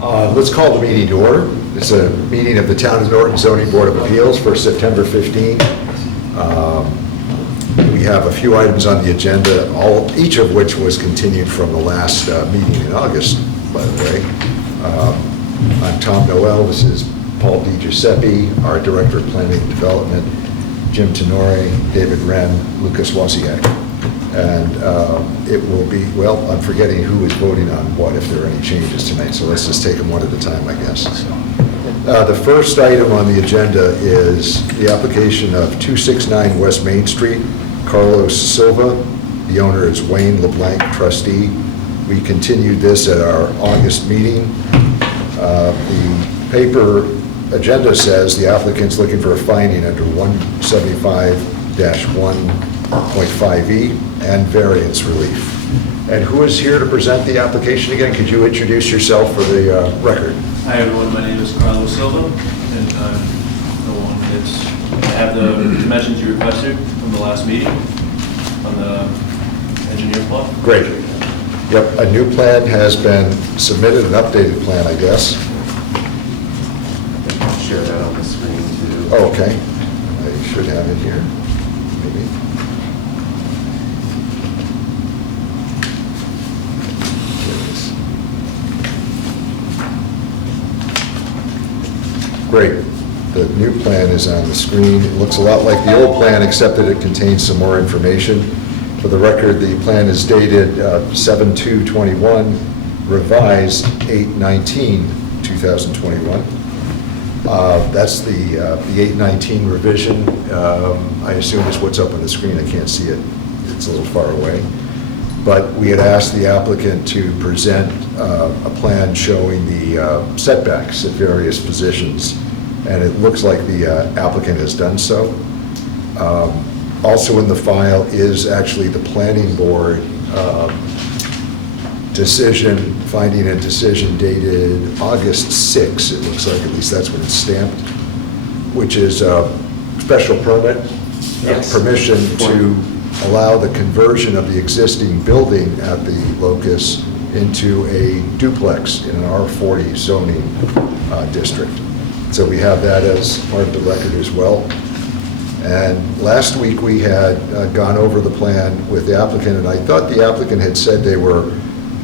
Let's call the meeting to order. It's a meeting of the Town of Norton Zoning Board of Appeals for September 15. We have a few items on the agenda, each of which was continued from the last meeting in August, by the way. I'm Tom Noel. This is Paul DiGiuseppe, our Director of Planning and Development, Jim Tenore, David Wren, Lucas Wasiak. And it will be, well, I'm forgetting who is voting on what, if there are any changes tonight, so let's just take them one at a time, I guess. The first item on the agenda is the application of 269 West Main Street, Carlos Silva. The owner is Wayne LeBlanc, trustee. We continued this at our August meeting. The paper agenda says the applicant's looking for a finding under 175-1.5E and variance relief. And who is here to present the application again? Could you introduce yourself for the record? Hi everyone, my name is Carlos Silva, and I'm the one I have the dimensions you requested from the last meeting on the engineer plot. Great. Yep, a new plan has been submitted, an updated plan, I guess. I'll share that on the screen too. Oh, okay. I should have it here, maybe. There it is. Great. The new plan is on the screen. It looks a lot like the old plan, except that it contains some more information. For the record, the plan is dated 7/2/21, revised 8/19/2021. That's the 8/19 revision. I assume is what's up on the screen. I can't see it. It's a little far away. But we had asked the applicant to present a plan showing the setbacks at various positions, and it looks like the applicant has done so. Also in the file is actually the planning board decision, finding a decision dated August 6, it looks like, at least that's when it's stamped, which is a special permit, Yes. permission to allow the conversion of the existing building at the locus into a duplex in an R40 zoning district. So we have that as part of the record as well. And last week we had gone over the plan with the applicant, and I thought the applicant had said they were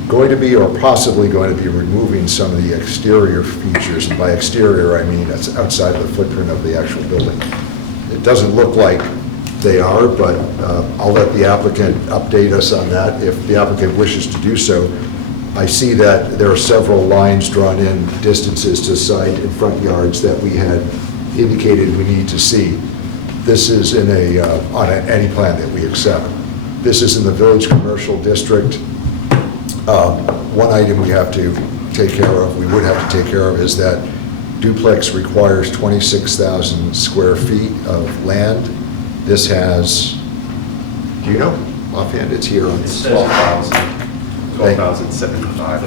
going to be or possibly going to be removing some of the exterior features. And by exterior, I mean that's outside of the footprint of the actual building. It doesn't look like they are, but I'll let the applicant update us on that if the applicant wishes to do so. I see that there are several lines drawn in, distances to side and front yards that we had indicated we need to see. This is in on any plan that we accept. This is in the Village Commercial District. One item we have to take care of, we would have to take care of, is that duplex requires 26,000 square feet of land. This has, do you know? Offhand, it's here on It says 12,075.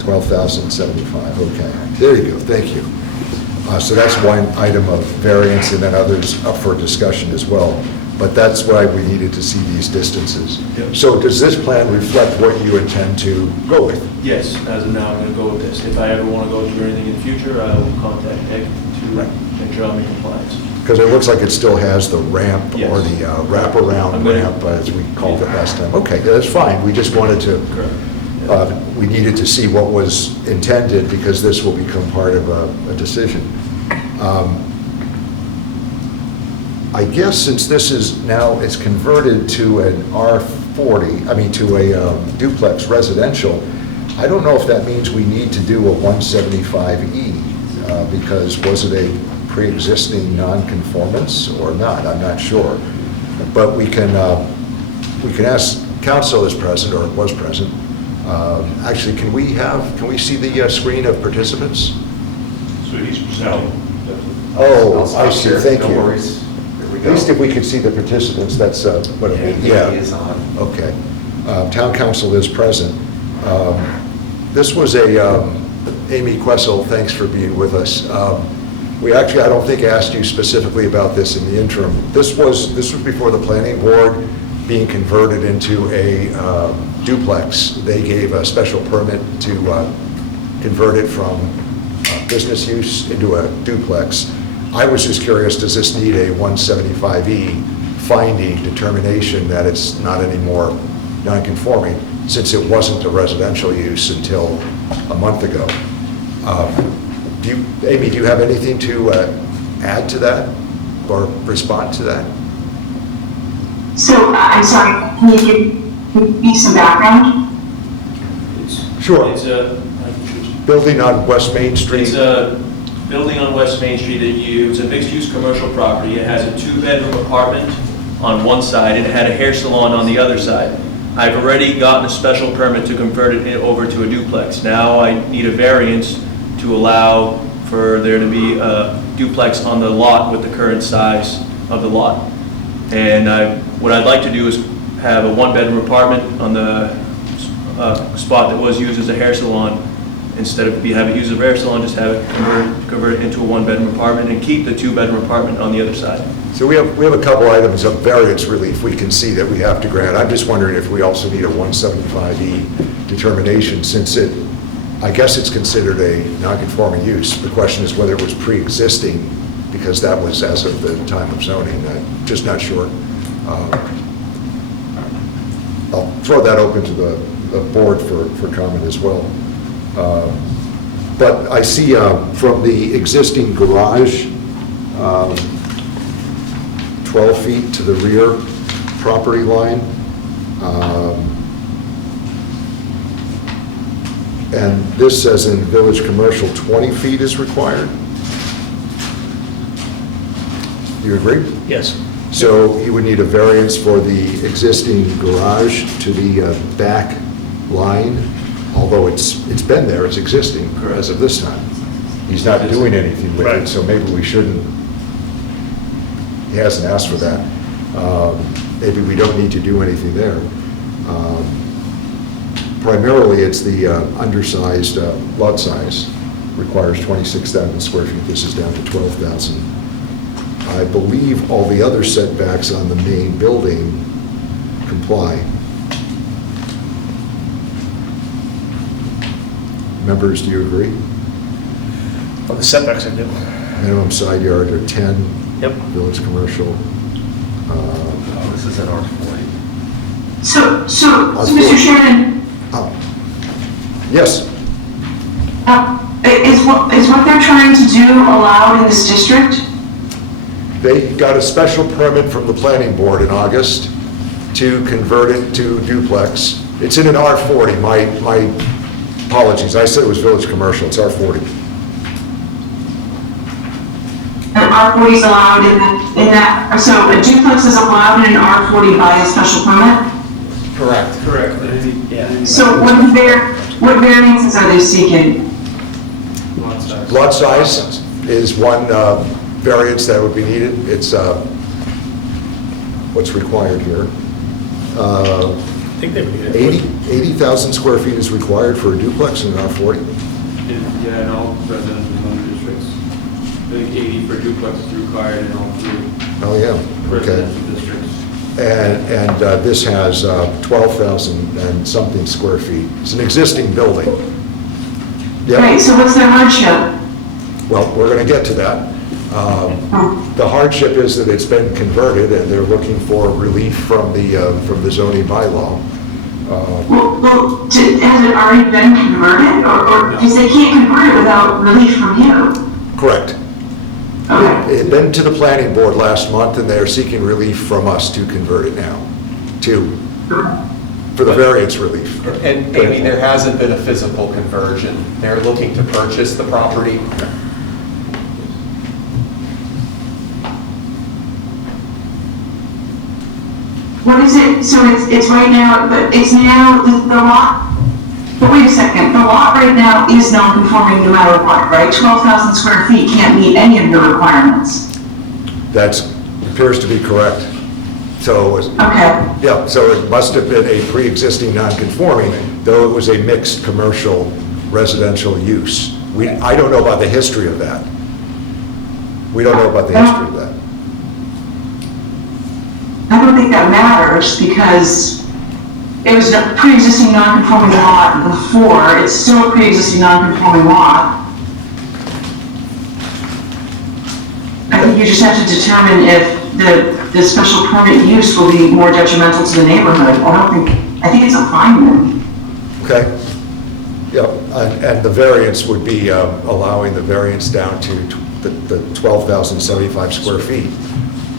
12,075, okay. There you go, thank you. So that's one item of variance, and then others up for discussion as well. But that's why we needed to see these distances. Yep. So does this plan reflect what you intend to go with? Yes, as of now, I'm going to go with this. If I ever want to go do anything in the future, I will contact Nick to make sure I'm in compliance. Because it looks like it still has the ramp Yes. or the wraparound I'm gonna- ramp, as we called it last time. Okay, that's fine. We just wanted to, Correct. we needed to see what was intended, because this will become part of a decision. I guess since this is now, it's converted to an R40, I mean to a duplex residential, I don't know if that means we need to do a 175E, because was it a pre-existing non-conformance or not? I'm not sure. But we can ask, council is present, or was present. Actually, can we see the screen of participants? So he's presenting. Oh, I'll stop I see, here. thank No you. worries. Here we At go. least if we could see the participants, that's what it means. Yeah, he is on. Okay. Town council is present. This was Amy Questle, thanks for being with us. We actually, I don't think, asked you specifically about this in the interim. This was before the planning board being converted into a duplex. They gave a special permit to convert it from business use into a duplex. I was just curious, does this need a 175E finding determination that it's not anymore non-conforming, since it wasn't a residential use until a month ago? Amy, do you have anything to add to that or respond to that? So, I'm sorry, can you give me some background? Sure. It's a, Building on West Main Street. it's a building on West Main Street it's a mixed-use commercial property. It has a 2-bedroom apartment on one side, and it had a hair salon on the other side. I've already gotten a special permit to convert it over to a duplex. Now I need a variance to allow for there to be a duplex on the lot with the current size of the lot. And what I'd like to do is have a 1-bedroom apartment on the spot that was used as a hair salon. Instead of have it used as a hair salon, just have it convert it into a 1-bedroom apartment and keep the 2-bedroom apartment on the other side. So we have a couple items of variance relief we can see that we have to grant. I'm just wondering if we also need a 175E determination, since I guess it's considered a non-conforming use. The question is whether it was pre-existing, because that was as of the time of zoning. I'm just not sure. I'll throw that open to the board for comment as well. But I see from the existing garage, 12 feet to the rear property line. And this says in Village Commercial, 20 feet is required. Do you agree? Yes. So you would need a variance for the existing garage to the back line, although it's been there, it's existing as of this time. He's not doing anything with it, Right. so maybe we shouldn't, he hasn't asked for that. Maybe we don't need to do anything there. Primarily, it's the undersized lot size, requires 26,000 square feet. This is down to 12,000. I believe all the other setbacks on the main building comply. Members, do you agree? Well, the setbacks I do. Minimum side yard are 10. Yep. Village commercial. Oh, this is an R40. So, Mr. Chairman, Yes, is what they're trying to do allowed in this district? they got a special permit from the planning board in August to convert it to duplex. It's in an R40, my apologies, I said it was village commercial, it's R40. And R40 is allowed in that, so a duplex is allowed in an R40 by a special permit? Correct. Correct. Yeah. So what variances are they seeking? Lot size is one variance that would be needed. It's what's required here. I think they would get it. 80,000 square feet is required for a duplex in an R40. Yeah, in all residential zone districts. I think 80 for duplex is required in all 3 Oh, yeah, okay. residential districts. And this has 12,000 and something square feet. It's an existing building. Right, Yep, so what's their hardship? well, we're going to get to that. The hardship is that it's been converted, and they're looking for relief from the zoning bylaw. Well, has it already been converted, or, because they can't convert it without relief from you? Correct. Okay. It had been to the planning board last month, and they are seeking relief from us to convert it now, for the variance relief. And Amy, there hasn't been a physical conversion. They're looking to purchase the property. What is it, so it's right now, but it's now, the lot, but wait a second, the lot right now is non-conforming no matter what, right? 12,000 square feet can't meet any of your requirements. That appears to be correct. So, Okay, yeah, so it must have been a pre-existing non-conforming, though it was a mixed commercial residential use. I don't know about the history of that. We don't know about the history of that. I don't think that matters, because it was a pre-existing non-conforming lot before, it's still a pre-existing non-conforming lot. I think you just have to determine if the special permit use will be more detrimental to the neighborhood. I think it's a fine one. Okay? Yeah, and the variance would be allowing the variance down to the 12,075 square feet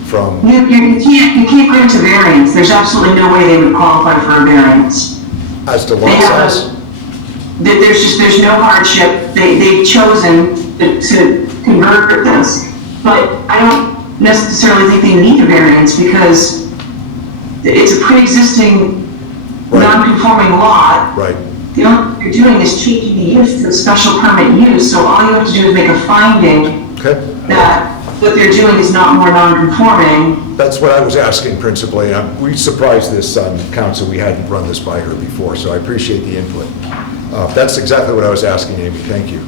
from, You can't grant a variance, there's absolutely no way they would qualify for a variance. as to They lot have size? there's no hardship, they've chosen to convert this, but I don't necessarily think they need a variance because it's a pre-existing Right. non-conforming lot. Right, The only thing you're doing is changing the use to a special permit use, so all you have to do is make a finding okay. that what they're doing is not more non-conforming. That's what I was asking principally. We surprised this council, we hadn't run this by her before, so I appreciate the input. That's exactly what I was asking, Amy, thank you.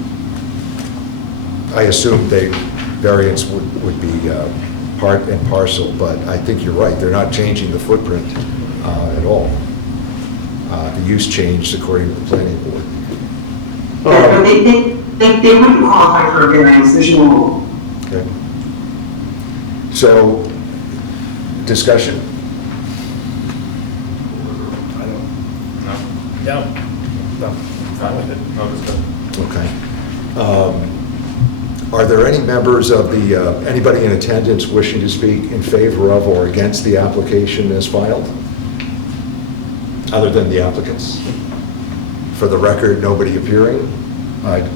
I assumed the variance would be part and parcel, but I think you're right, they're not changing the footprint at all. The use changed according to the planning board. They wouldn't qualify for a variance, there's no rule. Okay. So, discussion? No. No, fine with it. No discussion. Okay. Are there any members of anybody in attendance wishing to speak in favor of or against the application as filed? Other than the applicants? For the record, nobody appearing.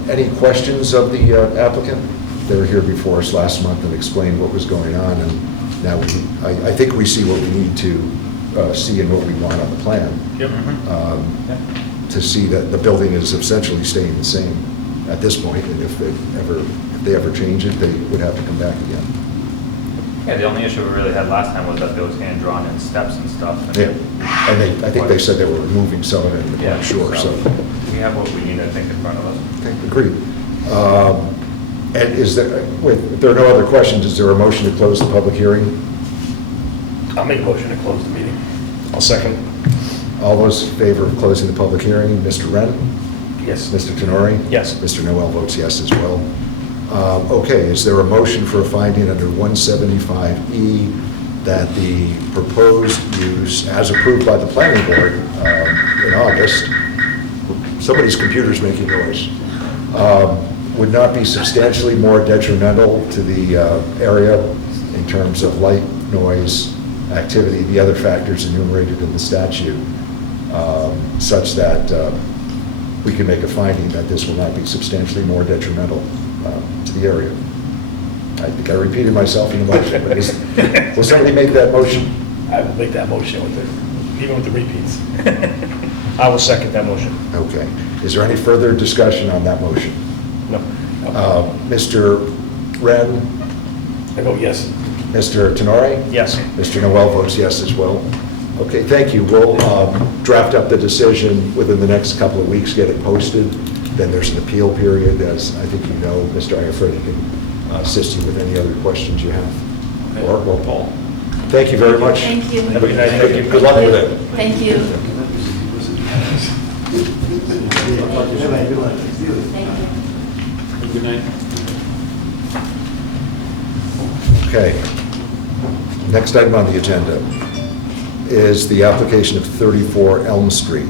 Any questions of the applicant? They were here before us last month and explained what was going on, and now I think we see what we need to see and what we want on the plan. Yep. To see that the building is essentially staying the same at this point, and if they ever change it, they would have to come back again. Yeah, the only issue we really had last time was that there was hand-drawn in steps and stuff. Yeah, and I think they said they were removing some of it, I'm Yeah, not sure, so. We have what we need, I think, in front of us. Okay, agreed. And is there, wait, if there are no other questions, is there a motion to close the public hearing? I'll make a motion to close the meeting. I'll second. All those in favor of closing the public hearing, Mr. Wren? Yes. Mr. Tenori? Yes. Mr. Noel votes yes as well. Okay, is there a motion for a finding under 175E that the proposed use, as approved by the planning board in August, somebody's computer's making noise, would not be substantially more detrimental to the area in terms of light, noise, activity, the other factors enumerated in the statute, such that we can make a finding that this will not be substantially more detrimental to the area. I think I repeated myself in the motion, but will somebody make that motion? I will make that motion even with the repeats. I will second that motion. Okay. Is there any further discussion on that motion? No. Mr. Wren, I vote yes. Mr. Tenori? Yes. Mr. Noel votes yes as well. Okay, thank you. We'll draft up the decision within the next couple of weeks, get it posted. Then there's an appeal period, as I think you know. Mr. Iafredi can assist you with any other questions you have. Or Paul. Thank you very much. Thank you. Have a good night. Thank you. Good luck with it. Thank you. Good night. Okay. Next item on the agenda is the application of 34 Elm Street.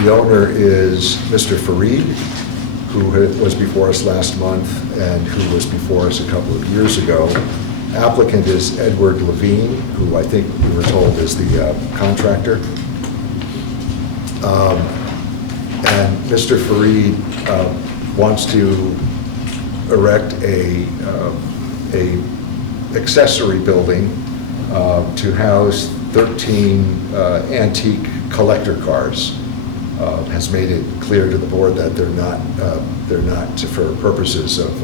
The owner is Mr. Fareed, who was before us last month and who was before us a couple of years ago. Applicant is Edward Levine, who I think we were told is the contractor. And Mr. Fareed wants to erect a accessory building to house 13 antique collector cars. Has made it clear to the board that they're not for purposes of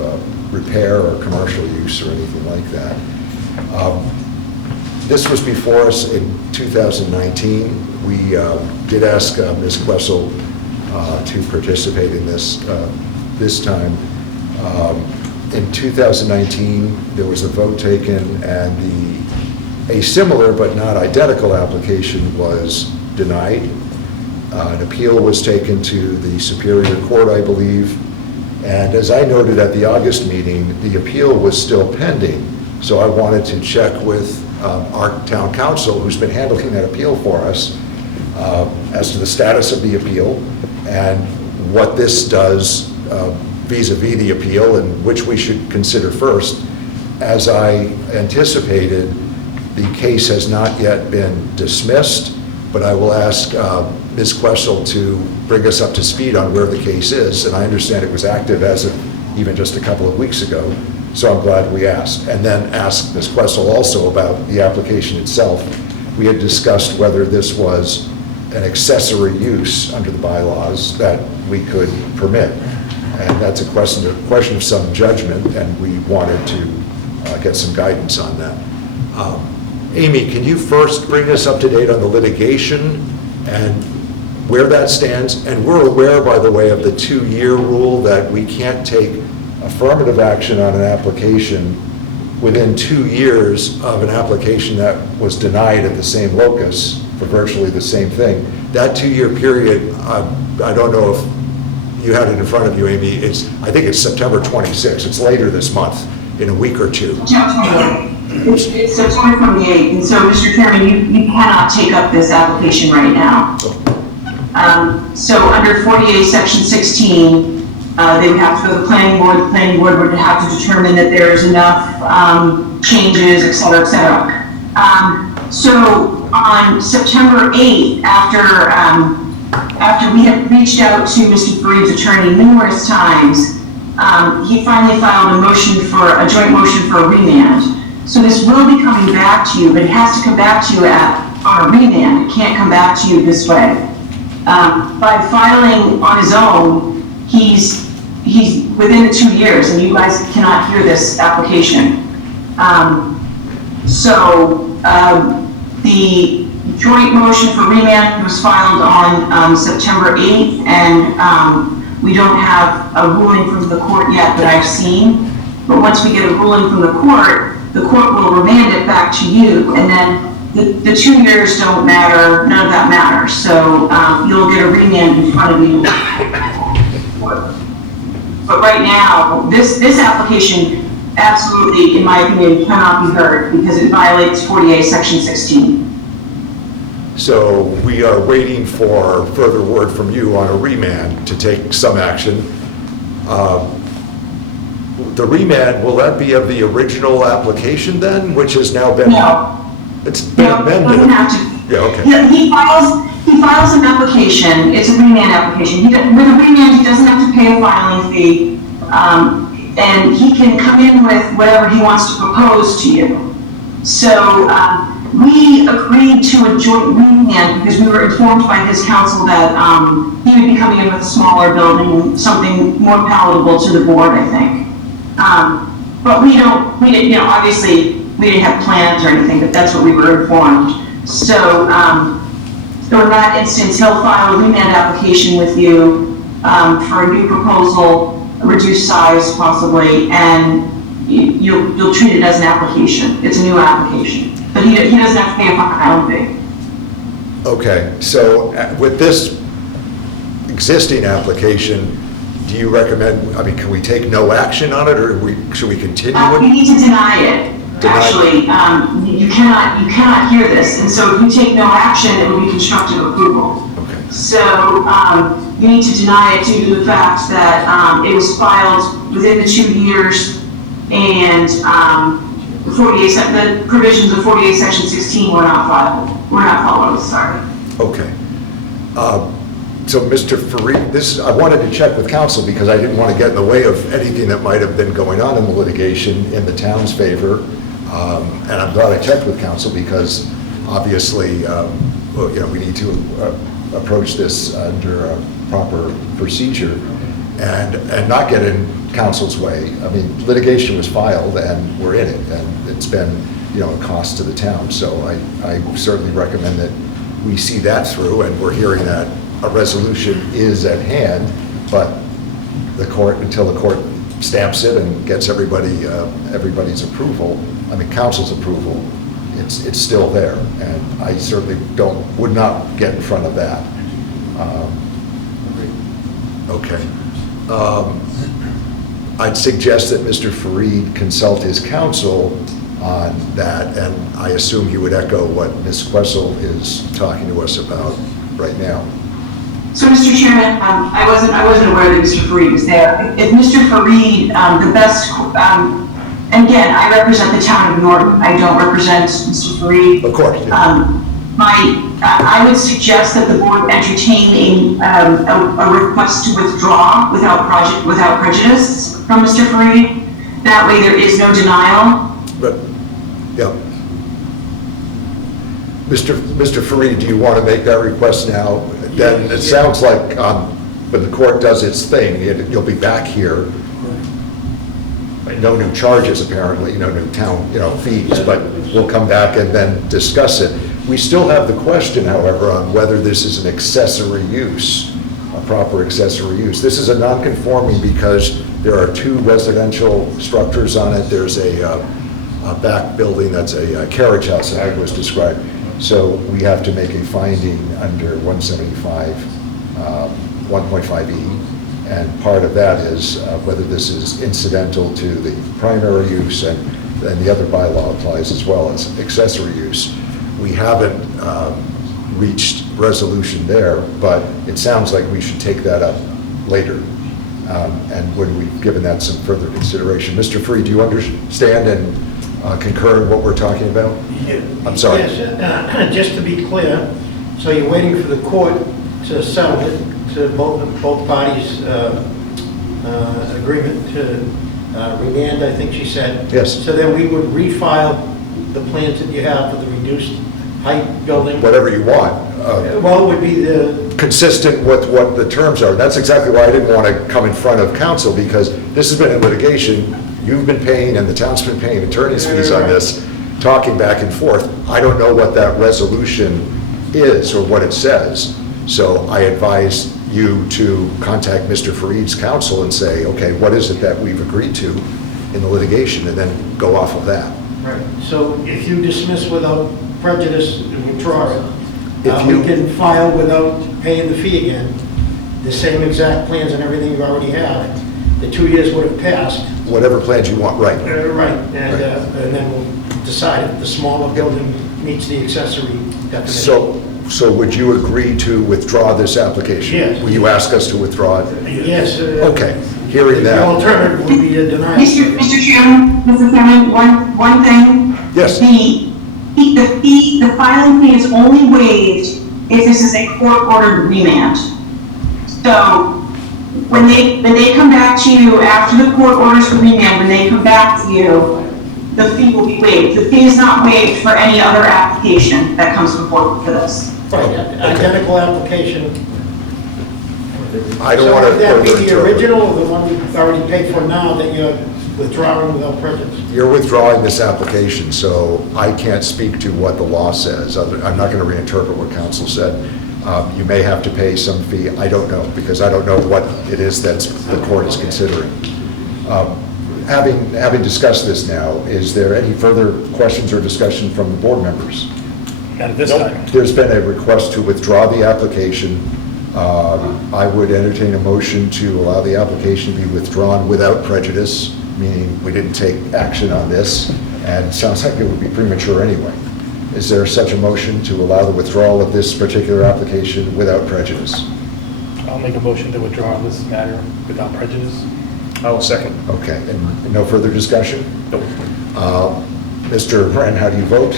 repair or commercial use or anything like that. This was before us in 2019. We did ask Ms. Quessel to participate in this time. In 2019, there was a vote taken, and A similar but not identical application was denied. An appeal was taken to the Superior Court, I believe, and as I noted at the August meeting, the appeal was still pending, so I wanted to check with our town council, who's been handling that appeal for us, as to the status of the appeal and what this does vis-a-vis the appeal and which we should consider first. As I anticipated, the case has not yet been dismissed, but I will ask Ms. Questle to bring us up to speed on where the case is, and I understand it was active as of even just a couple of weeks ago, so I'm glad we asked. And then ask Ms. Questle also about the application itself. We had discussed whether this was an accessory use under the bylaws that we could permit, and that's a question of some judgment, and we wanted to get some guidance on that. Amy, can you first bring us up to date on the litigation and where that stands? And we're aware, by the way, of the 2-year rule that we can't take affirmative action on an application within 2 years of an application that was denied at the same locus for virtually the same thing. That 2-year period, I don't know if you had it in front of you, Amy. I think it's September 26th. It's later this month, in a week or two. It's September 28th, and so, Mr. Chairman, you cannot take up this application right now. So under 48, Section 16, they would have to go to the planning board. The planning board would have to determine that there's enough changes, et cetera, et cetera. So on September 8th, after we had reached out to Mr. Fareed's attorney numerous times, he finally filed a joint motion for a remand. So this will be coming back to you, but it has to come back to you on a remand. It can't come back to you this way. By filing on his own, he's within the 2 years, and you guys cannot hear this application. The joint motion for remand was filed on September 8th, and we don't have a ruling from the court yet that I've seen. But once we get a ruling from the court will remand it back to you, and then the 2 years don't matter, none of that matters. So you'll get a remand in front of you. But right now, this application absolutely, in my opinion, cannot be heard because it violates 48 Section 16. So we are waiting for further word from you on a remand to take some action. The remand, will that be of the original application then, which has now been? No. It's been No, amended? doesn't have to. Yeah, okay. He files an application, it's a remand application. With a remand, he doesn't have to pay a filing fee, and he can come in with whatever he wants to propose to you. So we agreed to a joint remand because we were informed by his counsel that he would be coming in with a smaller building, something more palatable to the board, I think. But we didn't, obviously, we didn't have plans or anything, but that's what we were informed. So, so in that instance, he'll file a remand application with you for a new proposal, a reduced size possibly, and you'll treat it as an application. It's a new application, but he doesn't have to pay a filing fee. Okay, so with this existing application, do you recommend, can we take no action on it, or should we continue it? You need to deny it. Actually, you cannot hear this, and so if you take no action, it will be constructive approval. Okay. So you need to deny it due to the fact that it was filed within the 2 years, and the provisions of 48 Section 16 were not followed. Sorry. Okay. So, Mr. Fareed, I wanted to check with counsel because I didn't want to get in the way of anything that might have been going on in the litigation in the town's favor. And I'm glad I checked with counsel because obviously, we need to approach this under a proper procedure and not get in counsel's way. Litigation was filed and we're in it, and it's been, a cost to the town. So I certainly recommend that we see that through, and we're hearing that a resolution is at hand, but until the court stamps it and gets everybody's approval, council's approval, it's still there, and I certainly would not get in front of that. Okay. I'd suggest that Mr. Fareed consult his counsel on that, and I assume he would echo what Ms. Questle is talking to us about right now. So, Mr. Chairman, I wasn't aware that Mr. Fareed was there. If Mr. Fareed, the best, and again, I represent the town of Norton. I don't represent Mr. Fareed. Of course, yeah. I would suggest that the board entertain a request to withdraw without prejudice from Mr. Fareed. That way there is no denial. But, yeah. Mr. Fareed, do you want to make that request now? Then it sounds like when the court does its thing, you'll be back here. No new charges, apparently, no new town, fees, but we'll come back and then discuss it. We still have the question, however, on whether this is an accessory use, a proper accessory use. This is a non-conforming because there are two residential structures on it. There's a back building that's a carriage house, as it was described. So we have to make a finding under 175, 1.5E. And part of that is whether this is incidental to the primary use, and the other bylaw applies as well as accessory use. We haven't reached resolution there, but it sounds like we should take that up later. And when we've given that some further consideration. Mr. Fareed, do you understand and concur in what we're talking about? Yeah. I'm sorry. Yes, just to be clear, so you're waiting for the court to settle it, to both parties' agreement to remand, I think she said. Yes. So then we would refile the plans that you have for the reduced height building. Whatever you want. Well, it would be the, Consistent with what the terms are. That's exactly why I didn't want to come in front of council, because this has been in litigation. You've been paying, and the town's been paying attorney's fees on this, talking back and forth. I don't know what that resolution is or what it says. So I advise you to contact Mr. Fareed's counsel and say, okay, what is it that we've agreed to in the litigation, and then go off of that. right, so if you dismiss without prejudice and withdraw it, If you- we can file without paying the fee again, the same exact plans and everything you already have. The 2 years would have passed. Whatever plans you want, right. Right, and then we'll decide if the smaller building meets the accessory definition. So would you agree to withdraw this application? Yes. Will you ask us to withdraw it? Yes. Okay, hearing The that. alternative would be a denial. Mr. Chairman, Mrs. Chairman, one thing. Yes. The filing fee is only waived if this is a court-ordered remand. So when they come back to you after the court orders the remand, when they come back to you, the fee will be waived. The fee is not waived for any other application that comes before for this. Right, identical application. I don't want to So would that be the overinterpret. original or the one we've already paid for now that you're withdrawing without prejudice? You're withdrawing this application, so I can't speak to what the law says. I'm not going to reinterpret what counsel said. You may have to pay some fee, I don't know, because I don't know what it is that the court is considering. Having discussed this now, is there any further questions or discussion from the board members? Not at this time. There's been a request to withdraw the application. I would entertain a motion to allow the application to be withdrawn without prejudice, meaning we didn't take action on this, and it sounds like it would be premature anyway. Is there such a motion to allow the withdrawal of this particular application without prejudice? I'll make a motion to withdraw this matter without prejudice. I will second. Okay, and no further discussion? Nope. Mr. Wren, how do you vote?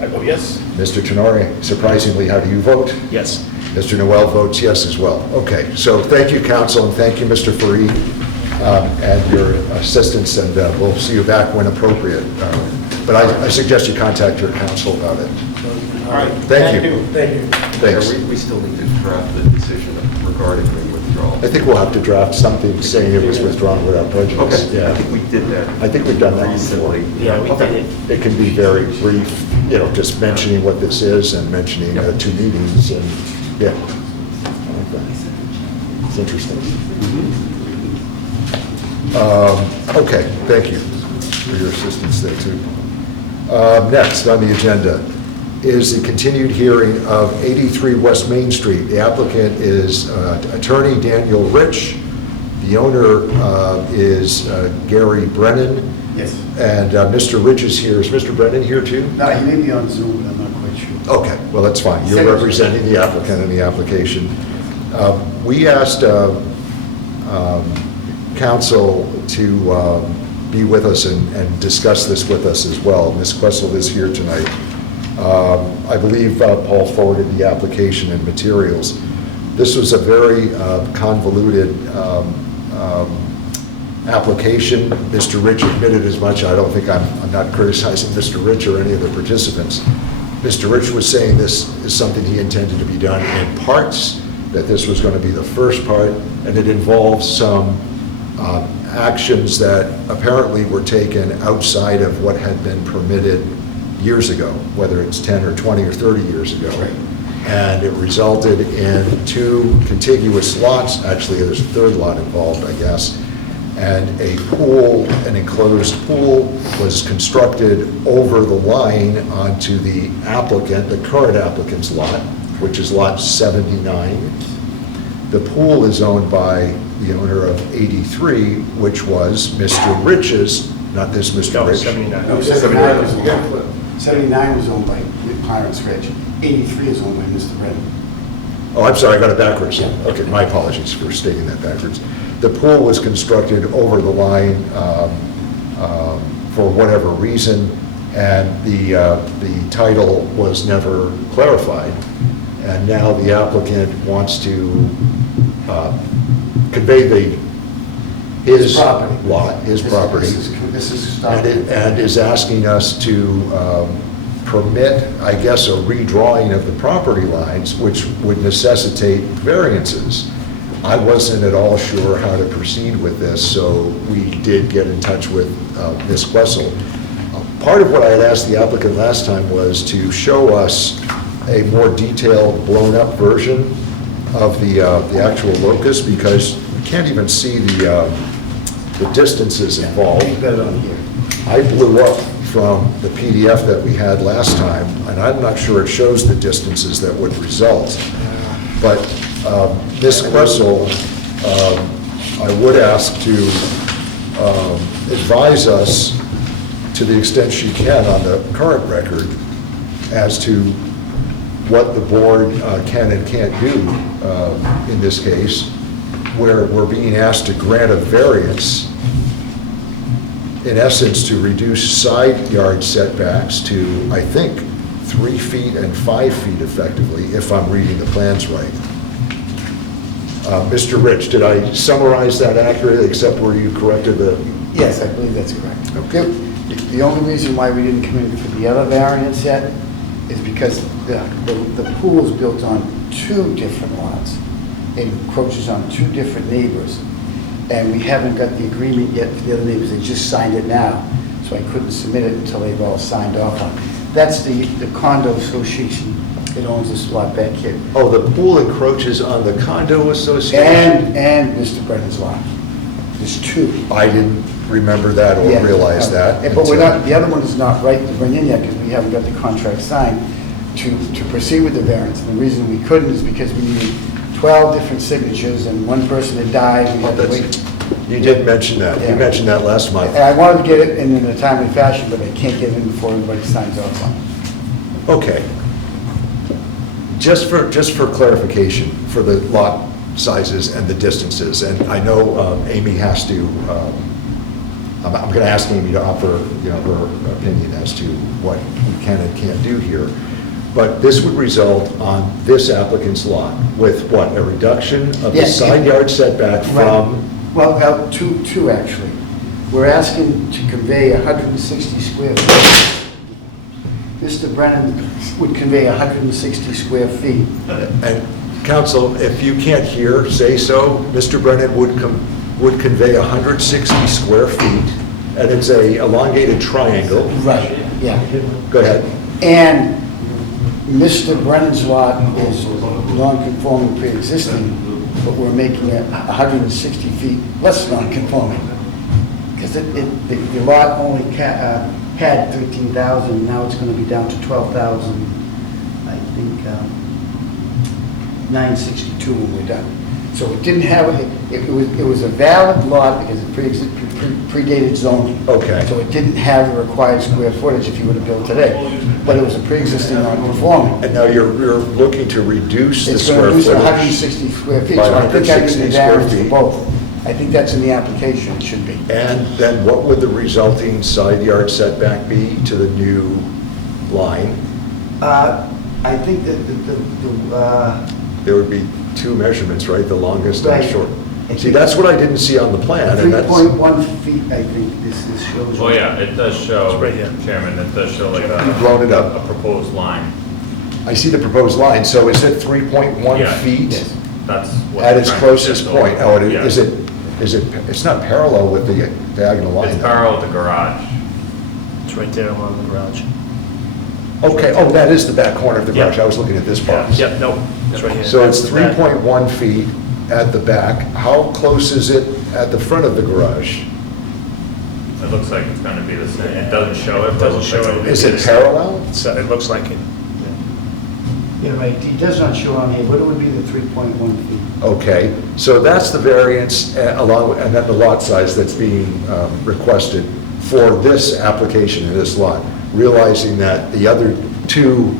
I vote yes. Mr. Tenori, surprisingly, how do you vote? Yes. Mr. Noel votes yes as well. Okay, so thank you, counsel, and thank you, Mr. Fareed, and your assistance, and we'll see you back when appropriate. But I suggest you contact your counsel about it. All right. Thank you. Thank you. Thanks. We still need to draft the decision regarding the withdrawal. I think we'll have to draft something saying it was withdrawn without prejudice. Okay, I think we did that. I think we've done that before. Recently. Yeah, we did it. It can be very brief, just mentioning what this is and mentioning 2 meetings, and, yeah. I like that. It's interesting. Okay, thank you for your assistance there, too. Next on the agenda is the continued hearing of 83 West Main Street. The applicant is attorney Daniel Rich. The owner is Gary Brennan. Yes. And Mr. Rich is here. Is Mr. Brennan here too? No, he may be on Zoom, but I'm not quite sure. Okay, well, that's fine. You're representing the applicant in the application. We asked council to be with us and discuss this with us as well. Ms. Questle is here tonight. I believe Paul forwarded the application and materials. This was a very convoluted application. Mr. Rich admitted as much. I don't think I'm not criticizing Mr. Rich or any of the participants. Mr. Rich was saying this is something he intended to be done in parts, that this was going to be the first part, and it involves some actions that apparently were taken outside of what had been permitted years ago, whether it's 10 or 20 or 30 years ago. Right. And it resulted in 2 contiguous lots. Actually, there's a 3rd lot involved, I guess. And a pool, an enclosed pool, was constructed over the line onto the applicant, the current applicant's lot, which is lot 79. The pool is owned by the owner of 83, which was Mr. Rich's, not this Mr. No, Rich. 79. No, 79 was owned by Clarence Rich. 83 is owned by Mr. Brennan. Oh, I'm sorry, I got it backwards. Okay, my apologies for stating that backwards. The pool was constructed over the line for whatever reason, and the title was never clarified. And now the applicant wants to convey his property. lot, his property. This is And is asking us to permit, I guess, a redrawing of the property lines, which would necessitate variances. I wasn't at all sure how to proceed with this, so we did get in touch with Ms. Questle. Part of what I had asked the applicant last time was to show us a more detailed, blown-up version of the actual locus, because you can't even see the distances involved. He's got it on here. I blew up from the PDF that we had last time, and I'm not sure it shows the distances that would result. But Ms. Questle, I would ask to advise us, to the extent she can on the current record, as to what the board can and can't do in this case, where we're being asked to grant a variance, in essence, to reduce side yard setbacks to, I think, 3 feet and 5 feet effectively, if I'm reading the plans right. Mr. Rich, did I summarize that accurately, except where you corrected the... Yes, I believe that's correct. Okay. The only reason why we didn't come in for the other variance yet is because the pool is built on 2 different lots. It encroaches on 2 different neighbors. And we haven't got the agreement yet for the other neighbors. They just signed it now, so I couldn't submit it until they've all signed off on it. That's the condo association that owns this lot back here. Oh, the pool encroaches on the condo association? And Mr. Brennan's lot. There's 2. I didn't remember that or Yeah. realize that. But we're not, the other one is not right to bring in yet because we haven't got the contract signed to proceed with the variance. And the reason we couldn't is because we needed 12 different signatures and one person had died. We had to wait. You did mention that. You Yeah. mentioned that last month. And I wanted to get it in a timely fashion, but I can't get it in before everybody signs off on it. Okay. Just for clarification, for the lot sizes and the distances, and I know Amy has to, I'm going to ask Amy to offer, her opinion as to what we can and can't do here. But this would result on this applicant's lot with what, a reduction of the Yes. side yard setback from? Well, two actually. We're asking to convey 160 square feet. Mr. Brennan would convey 160 square feet. And counsel, if you can't hear, say so. Mr. Brennan would convey 160 square feet, and it's a elongated triangle. Right, yeah. Go ahead. And Mr. Brennan's lot is non-conforming pre-existing, but we're making it 160 feet less non-conforming. Because the lot only had 13,000, now it's gonna be down to 12,000, I think, 962 when we're done. So it didn't have, it was a valid lot because it predated zoning. Okay. So it didn't have the required square footage if you would have built today, but it was a pre-existing non-conforming. And now you're looking to reduce the It's square going to footage. reduce 160 square feet, By so I think I need 160 the square variance for feet. both. I think that's in the application, it should be. And then what would the resulting side yard setback be to the new line? I think that There would be two measurements, right? The longest and the Right. short. See, that's what I did see on the plan, and that's, 3.1 feet, I think this shows. Oh, yeah, it does show, It's right here. Chairman, it does show like You've blown it up. a proposed line. I see the proposed line, so is it 3.1 Yeah. feet Yes. That's what. at we're its trying to closest get point? over. Oh, Yeah. is it, it's not parallel with the diagonal line? It's though. parallel with the garage. It's right there along the garage. Okay, oh, that is the back corner of the garage. Yeah. I was looking at this part. Yep, no, it's right here. So it's That's the back. 3.1 feet at the back. How close is it at the front of the garage? It looks like it's gonna be the same. It doesn't show it. It but doesn't looks like show it'll it. be Is the it same. parallel? So it looks like it. Yeah, right, it does not show on here, what would be the 3.1 feet? Okay, so that's the variance along, and then the lot size that's being requested for this application in this lot, realizing that the other two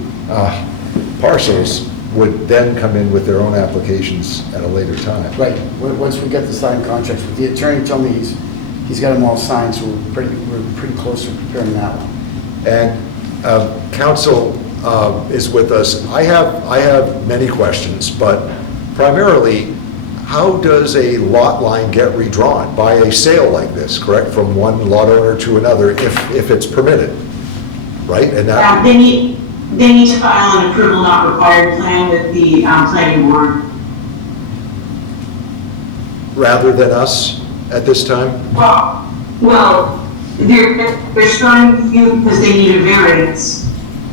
parcels would then come in with their own applications at a later time. Right, once we get the signed contracts, the attorney told me he's got them all signed, so we're pretty close to preparing that one. And counsel is with us. I have many questions, but primarily, how does a lot line get redrawn by a sale like this, correct, from one lot owner to another, if it's permitted, right? And that, They need to file an approval not required plan with the planning board. rather than us at this time? Well, they're starting with you because they need a variance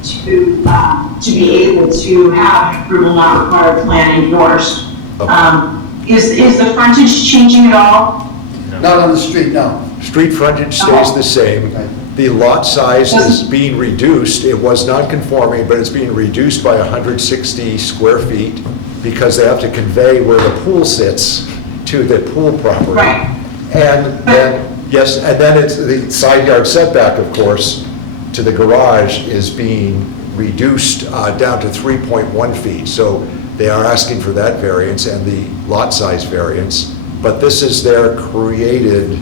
to be able to have an approval not required plan endorsed. Okay. Is the frontage changing at all? Not on the street, no. Street frontage stays the same. Okay. The lot size is being reduced. It was non-conforming, but it's being reduced by 160 square feet because they have to convey where the pool sits to the pool property. Right. And then, yes, and then it's the side yard setback, of course, to the garage is being reduced down to 3.1 feet. So they are asking for that variance and the lot size variance, but this is their created,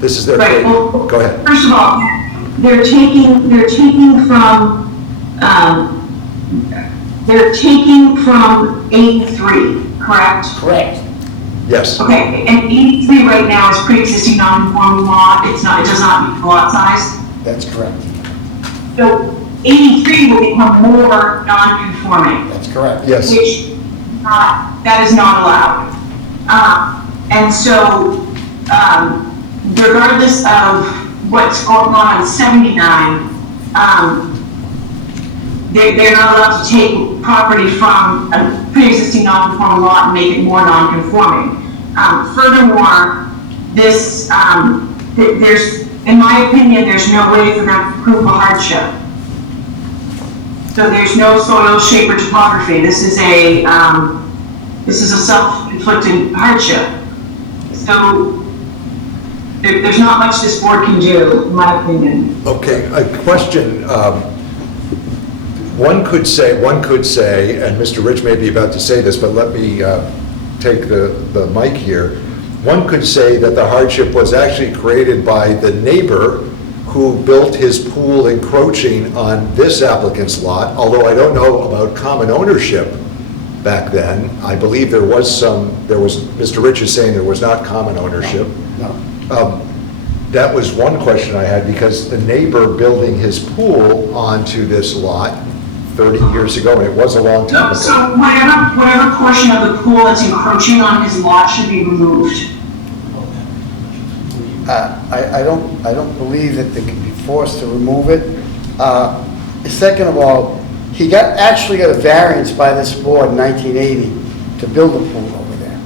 Right, well, go ahead. First of all, they're taking from 83, correct? Correct. Yes, Okay, and 83 right now is pre-existing non-conforming lot, it does not meet the lot size. That's correct. So 83 will become more non-conforming, That's correct. yes. which that is not allowed. And so, regardless of what's going on 79, they're not allowed to take property from a pre-existing non-conforming lot and make it more non-conforming. Furthermore, this, there's, in my opinion, there's no way for them to prove a hardship. So there's no soil shape or topography. This is a self-inflicted hardship. So there's not much this board can do, in my opinion. Okay, a question. One could say, and Mr. Rich may be about to say this, but let me take the mic here. One could say that the hardship was actually created by the neighbor who built his pool encroaching on this applicant's lot, although I don't know about common ownership back then. I believe Mr. Rich is saying there was not common ownership. No. That was one question I had, because the neighbor building his pool onto this lot 30 years ago, and it was a long time So ago. whatever portion of the pool that's encroaching on his lot should be removed. I don't believe that they can be forced to remove it. Second of all, he actually got a variance by this board in 1980 to build a pool over there.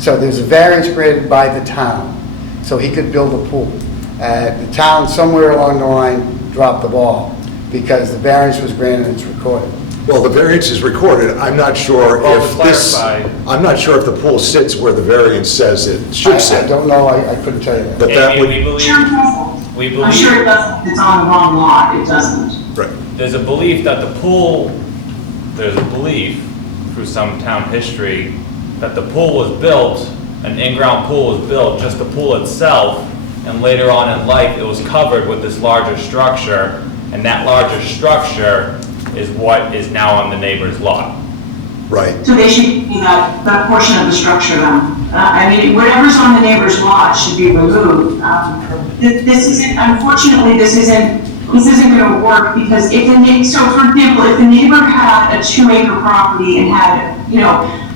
So there's a variance granted by the town, so he could build a pool. The town, somewhere along the line, dropped the ball, because the variance was granted and it's recorded. Well, the variance is recorded. I'm not sure Well, to if this, clarify- I'm not sure if the pool sits where the variance says it should I sit. don't know, I couldn't tell you that. But that Amy, would, we believe, Sure it doesn't. we I'm sure believe, it doesn't. If it's on the wrong lot, it doesn't. right. there's a belief that the pool, there's a belief through some town history that the pool was built, an in-ground pool was built, just the pool itself, and later on in life, it was covered with this larger structure, and that larger structure is what is now on the neighbor's lot. Right. So they should be that portion of the structure then. I mean, whatever's on the neighbor's lot should be removed. This isn't, unfortunately, this isn't gonna work because if so for example, if the neighbor had a 2-acre property and had,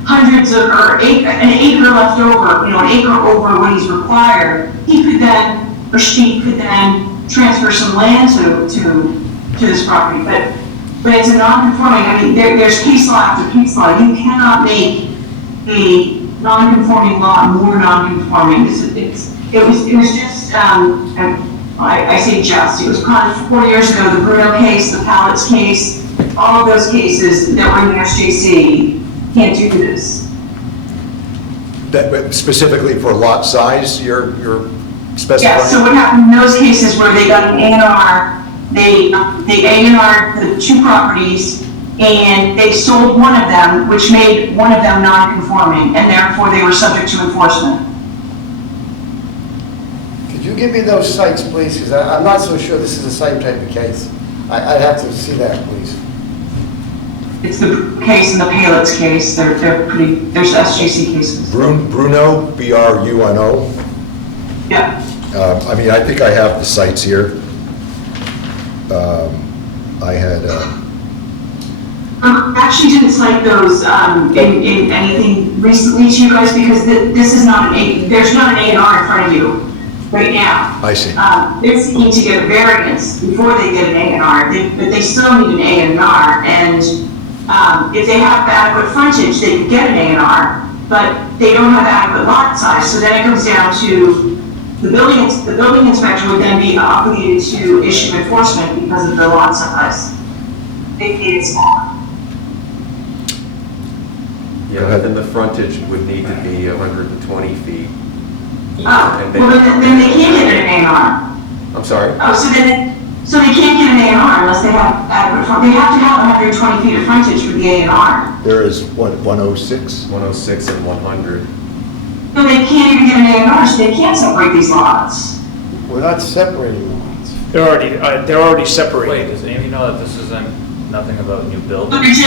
hundreds of, or an acre left over, an acre over what he's required, he could then, or she could then transfer some land to this property. But it's a non-conforming, I mean, there's case law after case law. You cannot make a non-conforming lot more non-conforming. It was just, I say just, it was probably 4 years ago, the Bruno case, the Pallets case, all of those cases that were in the SJC can't do this. But specifically for lot size, you're specifying? Yeah, so what happened in those cases where they got an A&R, they A&R'd the 2 properties, and they sold one of them, which made one of them non-conforming, and therefore they were subject to enforcement. Could you give me those sites, please? Because I'm not so sure this is the same type of case. I'd have to see that, please. It's the case and the Pallets case, there's SJC cases. Bruno, B-R-U-N-O. Yeah. I mean, I think I have the sites here. I had, Actually didn't cite those in anything recently to you guys because this is not there's not an A&R in front of you right now. I see. They're seeking to get a variance before they get an A&R, but they still need an A&R, and if they have adequate frontage, they could get an A&R, but they don't have adequate lot size, so then it comes down to the building inspector would then be obligated to issue enforcement because of the lot size. They made it smaller. Yeah, then the frontage would need to be 120 feet. Oh, well, then they can't get an A&R. I'm sorry? Oh, so they can't get an A&R unless they have adequate frontage. They have to have 120 feet of frontage for the A&R. there is, what, 106? 106 and 100. So they can't even get an A&R, so they can't separate these lots. We're not separating the lots. They're already Wait, separated. does Amy know that this isn't nothing about new So buildings?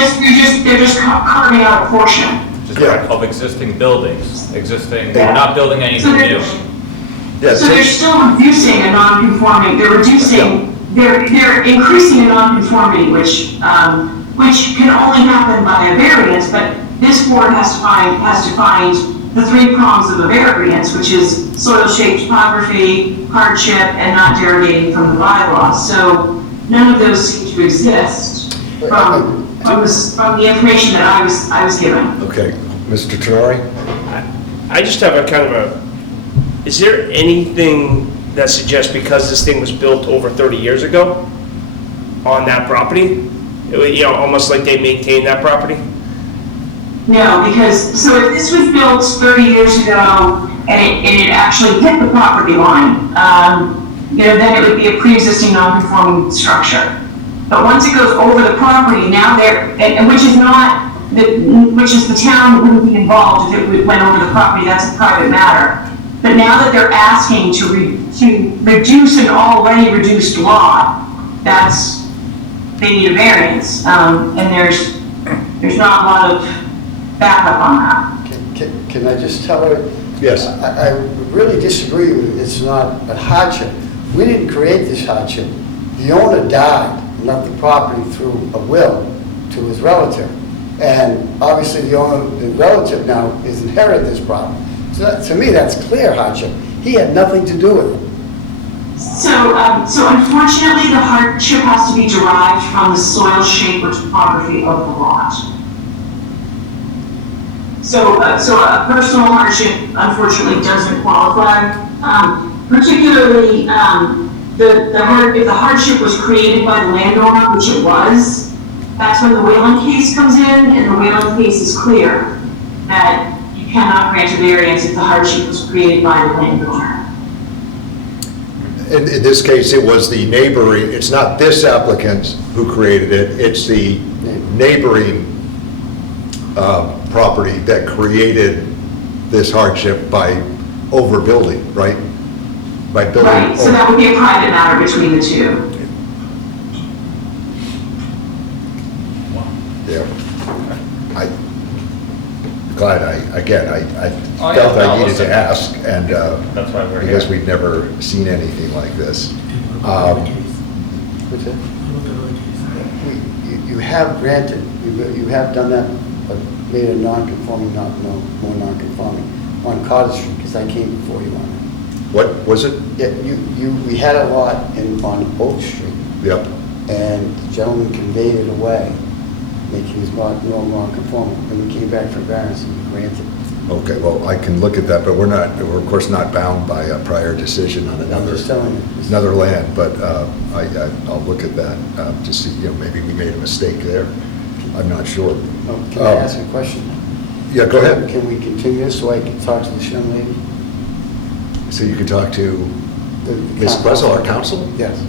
they're just carving out a portion. Just Yeah. of existing buildings, we're Yeah. not building So anything they're, new. Yeah, so they're still reducing a non-conforming, they're increasing a non-conformity, which can only happen by a variance, but this board has to find the 3 prongs of a variance, which is soil shape, topography, hardship, and not derogating from the bylaw. So none of those seem to exist from the information that I was given. okay. Mr. Tenori? I just have a kind of is there anything that suggests because this thing was built over 30 years ago on that property, almost like they maintained that property? No, because, so if this was built 30 years ago and it actually hit the property line, then it would be a pre-existing non-conforming structure. But once it goes over the property, now which is the town wouldn't be involved if it went over the property, that's a private matter. But now that they're asking to reduce an already reduced lot, they need a variance, and there's not a lot of backup on that. Can I just tell her? Yes. I really disagree with it's not a hardship. We didn't create this hardship. The owner died and left the property through a will to his relative. And obviously the relative now is inherited this property. So to me, that's clear hardship. He had nothing to do with it. So unfortunately, the hardship has to be derived from the soil shape or topography of the lot. So a personal hardship unfortunately doesn't qualify. particularly, if the hardship was created by the landowner, which it was, that's when the Wayland case comes in, and the Wayland case is clear that you cannot grant a variance if the hardship was created by the landowner. In this case, it was the neighboring, it's not this applicant who created it, it's the neighboring property that created this hardship by overbuilding, right? By building. Right, so that would be a private matter between the two. Yeah. Glad I Oh, yeah, felt I no, needed to listen. ask, and That's why we're because here. we've never seen anything like this. What's that? You have granted, you have done that, but made a non-conforming, more non-conforming on Carter Street, because I came before you on it. What was it? Yeah, we had a lot on Oak Street, Yep. and the gentleman conveyed it away, making his lot no non-conforming. Then we came back for variance and we granted. Okay, well, I can look at that, but we're of course not bound by a prior decision on I'm just telling you. another land, but I'll look at that to see, maybe we made a mistake there. I'm not sure. Oh, can I ask a question? Yeah, go ahead. Can we continue this so I can talk to this young lady? So you can talk to The Ms. council? Questle, our counsel? Yes.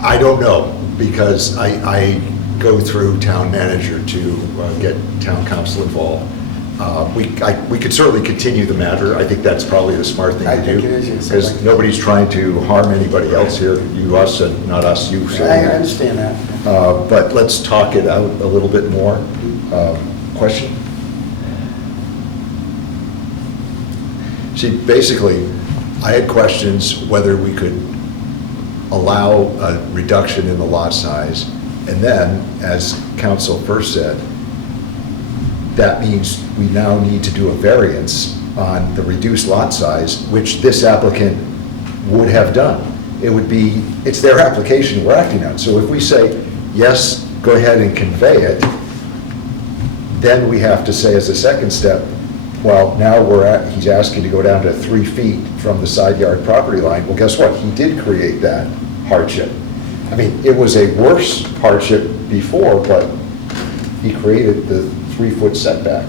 I don't know, because I go through town manager to get town council involved. We could certainly continue the matter. I think that's probably the smart thing I to think do. it is, yes. Because nobody's trying to harm anybody else here, you, us, and not us, you. So, I understand that. But let's talk it out a little bit more. Question? See, basically, I had questions whether we could allow a reduction in the lot size, and then, as council first said, that means we now need to do a variance on the reduced lot size, which this applicant would have done. It's their application we're acting on. So if we say, yes, go ahead and convey it, then we have to say as a second step, well, now he's asking to go down to 3 feet from the side yard property line. Well, guess what? He did create that hardship. I mean, it was a worse hardship before, but he created the 3-foot setback.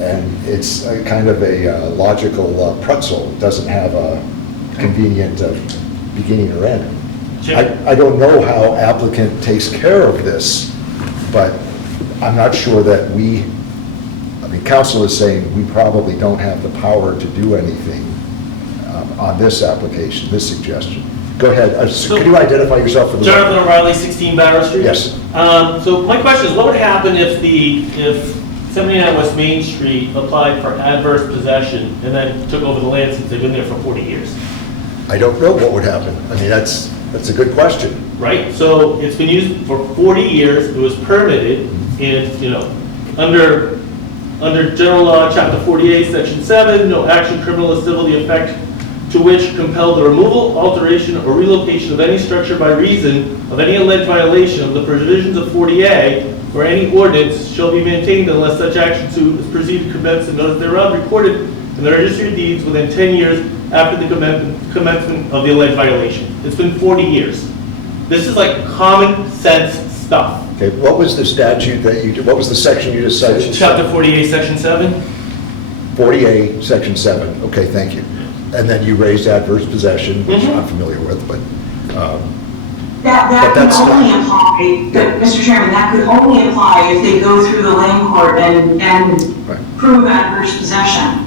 And it's a kind of a logical pretzel. It doesn't have a convenient beginning or end. I don't know how applicant takes care of this, but I'm not sure that council is saying we probably don't have the power to do anything on this application, this suggestion. Go ahead. Could you identify yourself for the record? Jonathan O'Reilly, 16 Barrow Street. Yes. So my question is, what would happen if 79 West Main Street applied for adverse possession and then took over the land since they've been there for 40 years? I don't know what would happen. I mean, that's a good question. Right? So it's been used for 40 years, it was permitted, and, under General Law, Chapter 48, Section 7, no action criminal or civil the effect to which compel the removal, alteration, or relocation of any structure by reason of any alleged violation of the provisions of 40A or any ordinance shall be maintained unless such action suit is proceeded, commenced, and notice thereof recorded in the registry of deeds within 10 years after the commencement of the alleged violation. It's been 40 years. This is like common sense stuff. Okay, what was the statute what was the section you just cited? Chapter 48, Section 7. 48, Section 7. Okay, thank you. And then you raised adverse possession, which I'm familiar with, but That But could that's only not- apply, Mr. Chairman, that could only apply if they go through the land court and Right. prove adverse possession.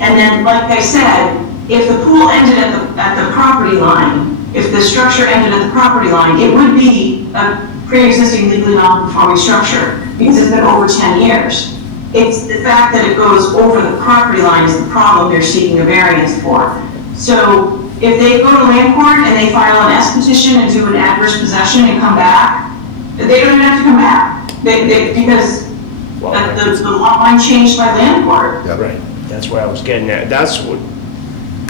And then, like I said, if the pool ended at the property line, if the structure ended at the property line, it would be a pre-existing legally non-conforming structure because it's been over 10 years. It's the fact that it goes over the property line is the problem they're seeking a variance for. So if they go to land court and they file an S petition and do an adverse possession and come back, they don't even have to come back. Because the lot line changed by land court. Yep. Right, that's what I was getting at. That's what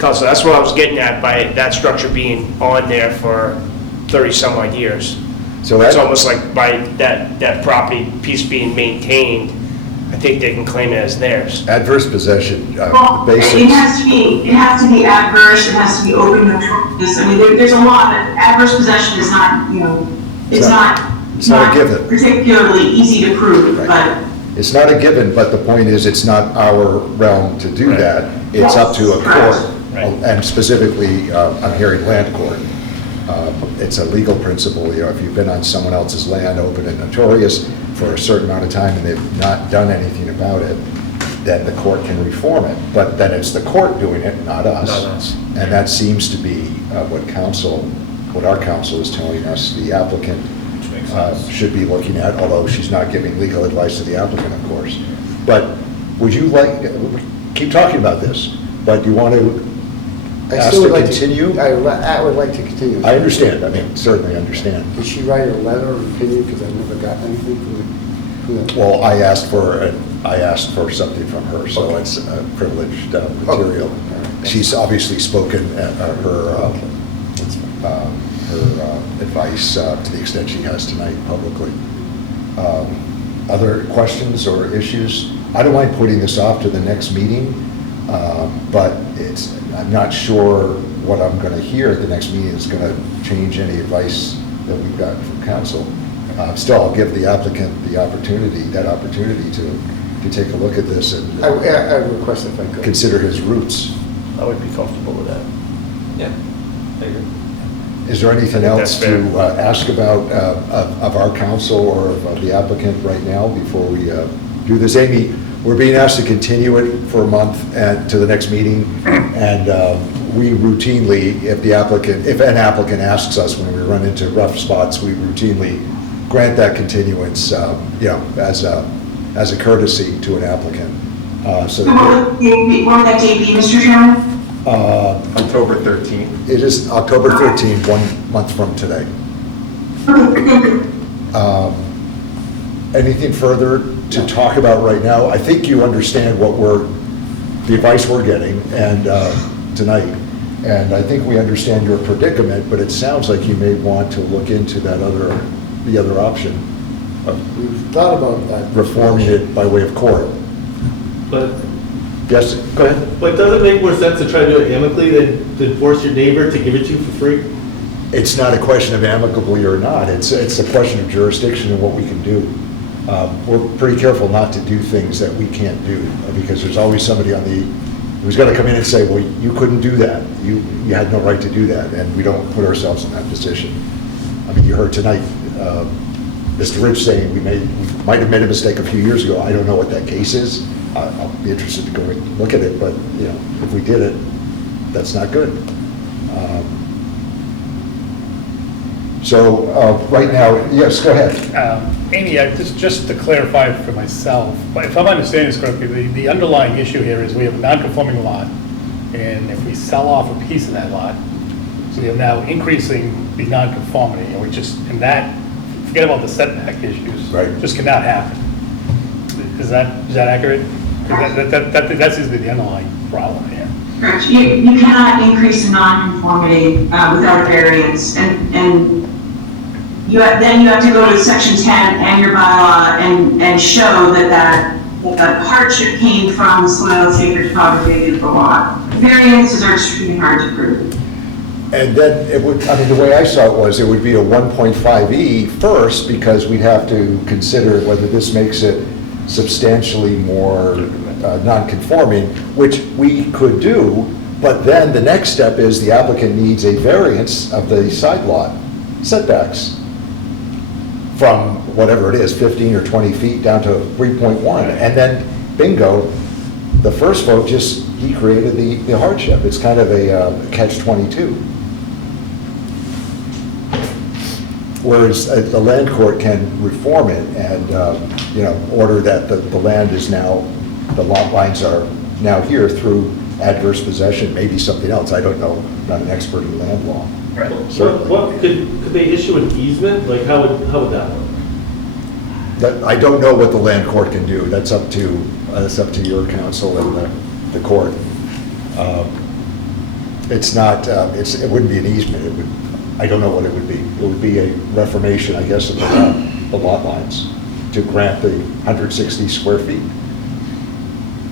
I was getting at by that structure being on there for 30-some odd years. So It's that, almost like by that property piece being maintained, I think they can claim it as theirs. Adverse possession, Well, the basics. it has to be adverse, it has to be open notorious. I mean, there's a lot, adverse possession is not, it's It's not a given. particularly easy to prove, Right. but. It's not a given, but the point is, it's not our realm to do that. It's up to a court, and specifically, I'm hearing land court. It's a legal principle, if you've been on someone else's land, open and notorious, for a certain amount of time, and they've not done anything about it, then the court can reform it. But then it's the court doing it, not us. Not us. And that seems to be what our counsel is telling us, the applicant should be looking at, although she's not giving legal advice to the applicant, of course. But would you keep talking about this, but do you want to I ask still to would like continue? I would like to continue. I understand, certainly understand. Did she write a letter of opinion, because I never got anything from the... Well, I asked for something from her, so it's privileged material. She's obviously spoken at her advice to the extent she has tonight publicly. Other questions or issues? I don't mind putting this off to the next meeting, but I'm not sure what I'm going to hear at the next meeting is going to change any advice that we've gotten from council. Still, I'll give the applicant the opportunity to take a look at this and I would request if I could. consider his roots. I would be comfortable with that. Yeah, I agree. Is there anything I think else that's to ask about of our council or of the applicant right now before we do this? Amy, we're being asked to continue it for a month to the next meeting, and we routinely, if an applicant asks us when we run into rough spots, we routinely grant that continuance, as a courtesy to an applicant. So What would that date be, Mr. Chairman? October 13th. it is October 13th, 1 month from today. Okay, thank you. Anything further to talk about right now? I think you understand the advice we're getting and tonight, and I think we understand your predicament, but it sounds like you may want to look into the other option of We've thought about that. reforming it by way of court. But, Yes, go ahead. but does it make more sense to try to do it amicably than to force your neighbor to give it to you for free? It's not a question of amicably or not. It's a question of jurisdiction and what we can do. We're pretty careful not to do things that we can't do, because there's always somebody who's going to come in and say, well, you couldn't do that. You had no right to do that, and we don't put ourselves in that position. I mean, you heard tonight, Mr. Rich saying we might have made a mistake a few years ago. I don't know what that case is. I'll be interested to go and look at it, but, if we did it, that's not good. So, right now, yes, go ahead. Amy, just to clarify for myself, but if I'm understanding this correctly, the underlying issue here is we have a non-conforming lot, and if we sell off a piece of that lot, so we are now increasing the non-conformity, and that, forget about the setback issues. Right. Just cannot happen. Is that accurate? 'Cause that seems to be the underlying problem here. Correct. You cannot increase the nonconformity without a variance, and then you have to go to section 10 and your bylaw and show that hardship came from soil sacred topography of the lot. Variances are extremely hard to prove. And then the way I saw it would be a 1.5E first, because we'd have to consider whether this makes it substantially more non-conforming, which we could do, but then the next step is the applicant needs a variance of the side lot setbacks from whatever it is, 15 or 20 feet down to 3.1. And then bingo, the first vote he created the hardship. It's kind of a catch-22. Whereas the land court can reform it and, order that the land is now, the lot lines are now here through adverse possession, maybe something else. I don't know, I'm not an expert in land law. Right. What could they issue an easement? Like, how would that work? I don't know what the land court can do. That's up to your council and the court. It's not, it wouldn't be an easement. I don't know what it would be. It would be a reformation, I guess, of the lot lines. to grant the 160 square feet,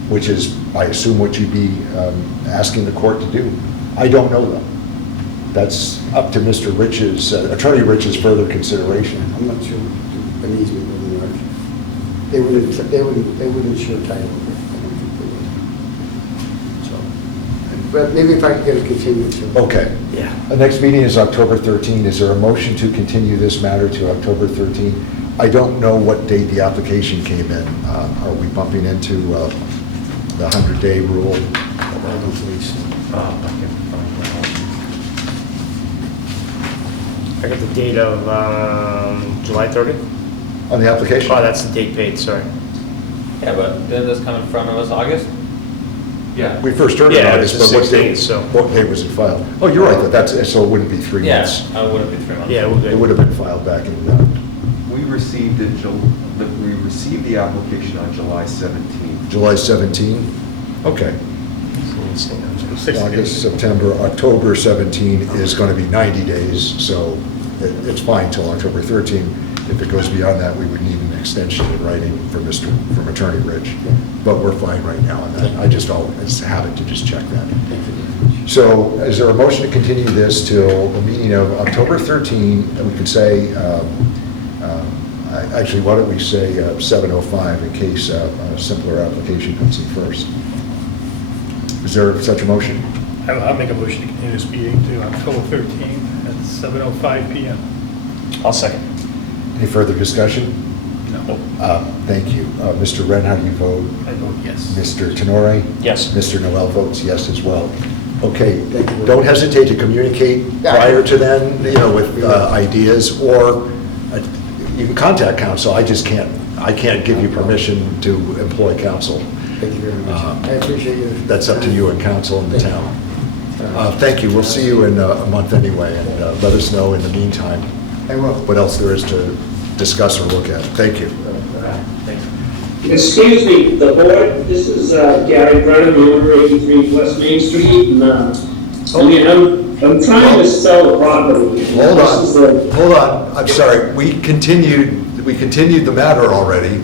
which is, I assume, what you'd be asking the court to do. I don't know though. That's up to Mr. Rich's, Attorney Rich's further consideration. I'm not sure an easement wouldn't work. They wouldn't ensure title. I don't think they would. So, but maybe if I could get a continuance. Okay. Yeah. The next meeting is October 13. Is there a motion to continue this matter to October 13? I don't know what date the application came in. Are we bumping into the 100-day rule? I don't believe so. I got the date of July 30th. On the application? Oh, that's the date paid, sorry. Yeah, but didn't this come in front of us August? Yeah. We first heard Yeah, about it's this, the but what date, 16th, so- what date was it filed? Oh, you're right, so it wouldn't be 3 months. Yeah, it wouldn't be 3 months. Yeah, we're It good. would have been filed back in, We received the application on July 17th. July 17? Okay. August, September, October 17 is going to be 90 days, so it's fine till October 13. If it goes beyond that, we would need an extension in writing from Attorney Rich. But we're fine right now on that. I just always have it to just check that. So is there a motion to continue this till the meeting of October 13? And we could say, actually, why don't we say 7:05 in case a simpler application comes in first? Is there such a motion? I'll make a motion to continue this meeting to October 13th at 7:05 PM. I'll second. Any further discussion? No. Thank you. Mr. Wren, how do you vote? I vote yes. Mr. Tenore? Yes. Mr. Noel votes yes as well. Okay, don't hesitate to communicate prior to then, with ideas, or you can contact counsel. I can't give you permission to employ counsel. Thank you very much. I appreciate you. That's up to you and counsel in the town. Thank you. We'll see you in a month anyway, and let us know in the meantime I will. what else there is to discuss or look at. Thank you. Excuse me, the board, this is Gary Brennan, owner 83 West Main Street, and I'm trying to sell the property. Hold This is the- on. I'm sorry. We continued the matter already.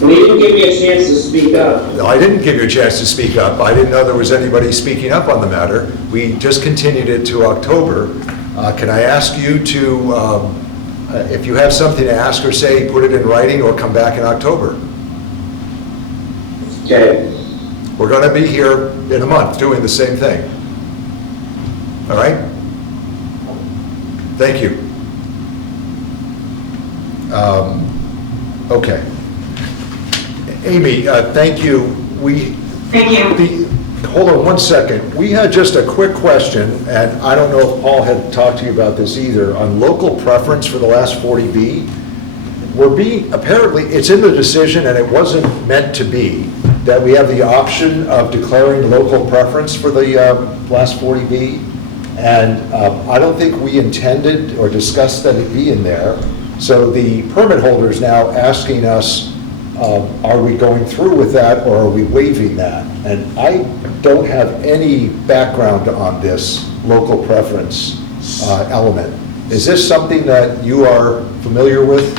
And you didn't give me a chance to speak up. I didn't give you a chance to speak up. I didn't know there was anybody speaking up on the matter. We just continued it to October. Can I ask you to, if you have something to ask or say, put it in writing or come back in October? Okay. We're going to be here in a month doing the same thing. All right? Thank you. Okay. Amy, thank you. Thank you. Hold on one second. We had just a quick question, and I don't know if Paul had talked to you about this either, on local preference for the last 40B. Apparently, it's in the decision, and it wasn't meant to be, that we have the option of declaring local preference for the last 40B. And I don't think we intended or discussed that it be in there. So the permit holder is now asking us, are we going through with that, or are we waiving that? And I don't have any background on this local preference element. Is this something that you are familiar with?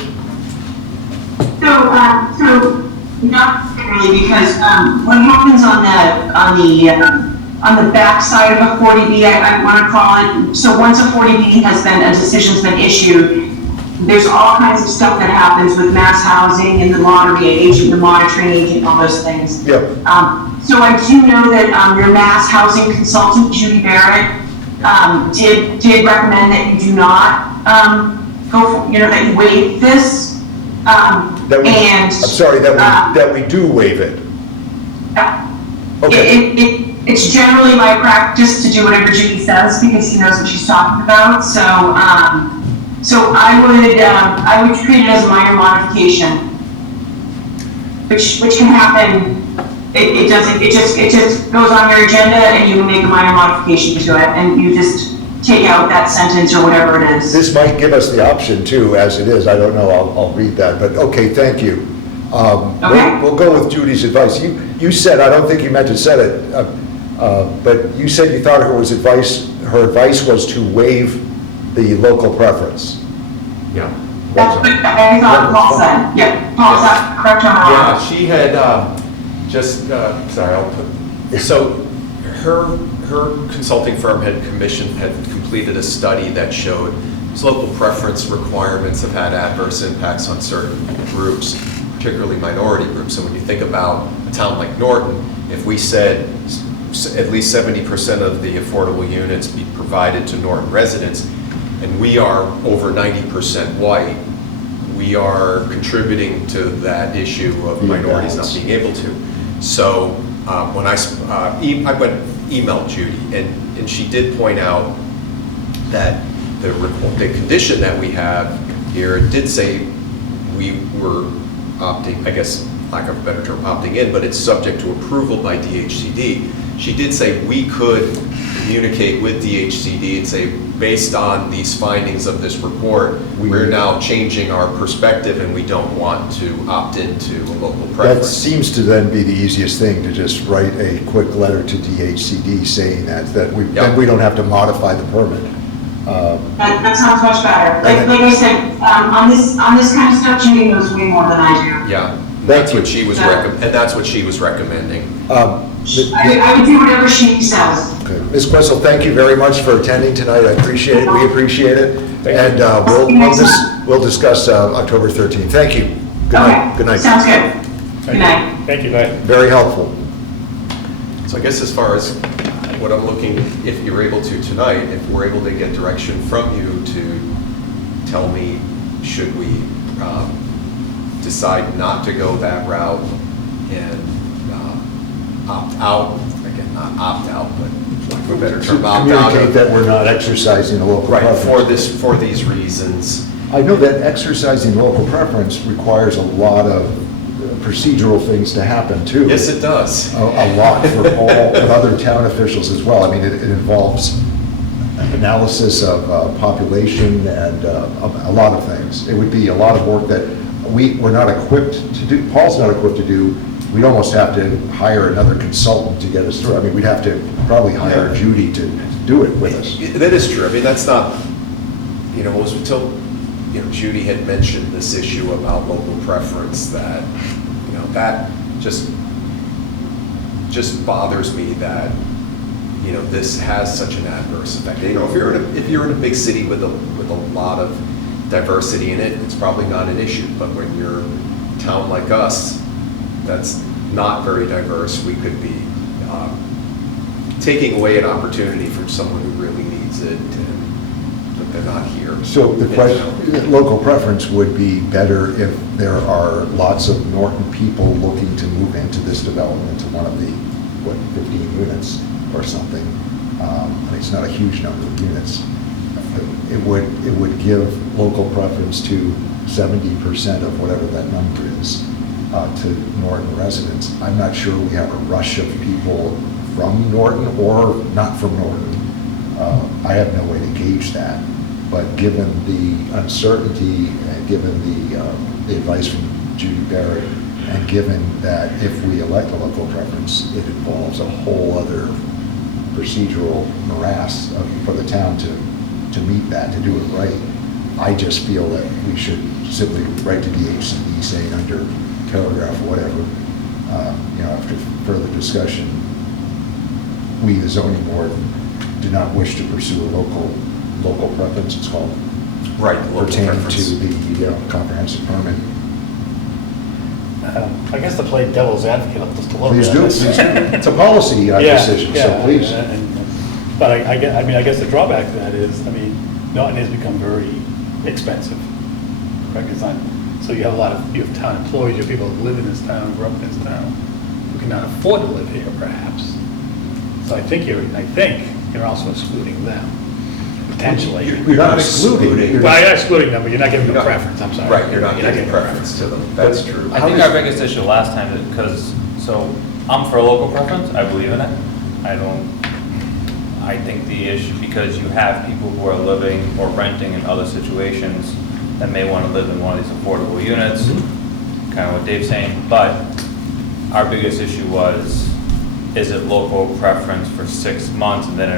So not really, because what happens on the back side of a 40B, I want to call it, so once a 40B a decision's been issued, there's all kinds of stuff that happens with mass housing and the lottery agent, the monitoring agent, all those things. Yep. So I do know that your mass housing consultant, Judy Barrett, did recommend that you do not go for, that you waive this. That we do waive it. Okay. It's generally my practice to do whatever Judy says because he knows what she's talking about. So I would treat it as a minor modification, which can happen. It just goes on your agenda and you make a minor modification to it and you just take out that sentence or whatever it is. This might give us the option too, as it is. I don't know. I'll read that. But okay, thank you. Okay. We'll go with Judy's advice. You said, I don't think you meant to say it, but you said you thought her advice was to waive the local preference. Yeah. That's what I thought Paul said. Yeah, Paul, is that correct or wrong? Yeah, she had sorry, I'll put, so her consulting firm had completed a study that showed these local preference requirements have had adverse impacts on certain groups, particularly minority groups. So when you think about a town like Norton, if we said at least 70% of the affordable units be provided to Norton residents, and we are over 90% white, we are contributing to that issue of minorities not being able to. So when I emailed Judy, and she did point out that the condition that we have here did say we were opting, I guess, lack of a better term, opting in, but it's subject to approval by DHCD. She did say we could communicate with DHCD and say, based on these findings of this report, we're now changing our perspective and we don't want to opt into a local That preference. seems to then be the easiest thing, to just write a quick letter to DHCD saying that we, then we don't have to modify the permit. That sounds much better. Like I said, on this kind of stuff, Judy knows way more than I do. Yeah, that's what she was and that's what she was recommending. I would do whatever she says. Okay. Ms. Questle, thank you very much for attending tonight. I appreciate it. We appreciate it. And we'll discuss October 13th. Thank you. Good night. Good night. Sounds good. Good night. Thank you, Night. Very helpful. So I guess as far as what I'm looking, if you're able to tonight, if we're able to get direction from you to tell me, should we decide not to go that route and opt out, again, not opt out, but like a better term, opt out. Communicate that we're not exercising a local Right, preference. for these reasons. I know that exercising local preference requires a lot of procedural things to happen too. Yes, it does. A lot for all of other town officials as well. I mean, it involves analysis of population and a lot of things. It would be a lot of work that we're not equipped to do. Paul's not equipped to do. We'd almost have to hire another consultant to get us through. I mean, we'd have to probably hire Judy to do it with us. That is true. I mean, that's not, it was until, Judy had mentioned this issue about local preference that, that just bothers me that, this has such an adverse effect. If you're in a big city with a lot of diversity in it, it's probably not an issue. But when you're a town like us, that's not very diverse, we could be taking away an opportunity from someone who really needs it, but they're not here. So the question, local preference would be better if there are lots of Norton people looking to move into this development, to one of the, 15 units or something. And it's not a huge number of units. It would give local preference to 70% of whatever that number is to Norton residents. I'm not sure we have a rush of people from Norton or not from Norton. I have no way to gauge that. But given the uncertainty and given the advice from Judy Barrett, and given that if we elect a local preference, it involves a whole other procedural morass for the town to meet that, to do it right, I just feel that we should simply write to DHCD saying under paragraph whatever, after further discussion, we, the zoning board, do not wish to pursue a local preference, it's called. Right, local pertaining preference. to the comprehensive permit. I guess to play devil's advocate just a little bit. Please do, on this. please do. It's a policy decision, so please. But I guess the drawback to that is, Norton has become very expensive. Correct? It's not, so you have you have town employees, you have people who live in this town, grew up in this town, who cannot afford to live here, perhaps. So I think you're also excluding them, potentially. You're not excluding. Well, you're excluding them, but you're not giving them a preference, I'm sorry. Right, you're not giving preference to them, that's true. I think our biggest issue last time is because, I'm for a local preference, I believe in it. I think the issue, because you have people who are living or renting in other situations that may want to live in one of these affordable units, kind of what Dave's saying, but our biggest issue was, is it local preference for 6 months and then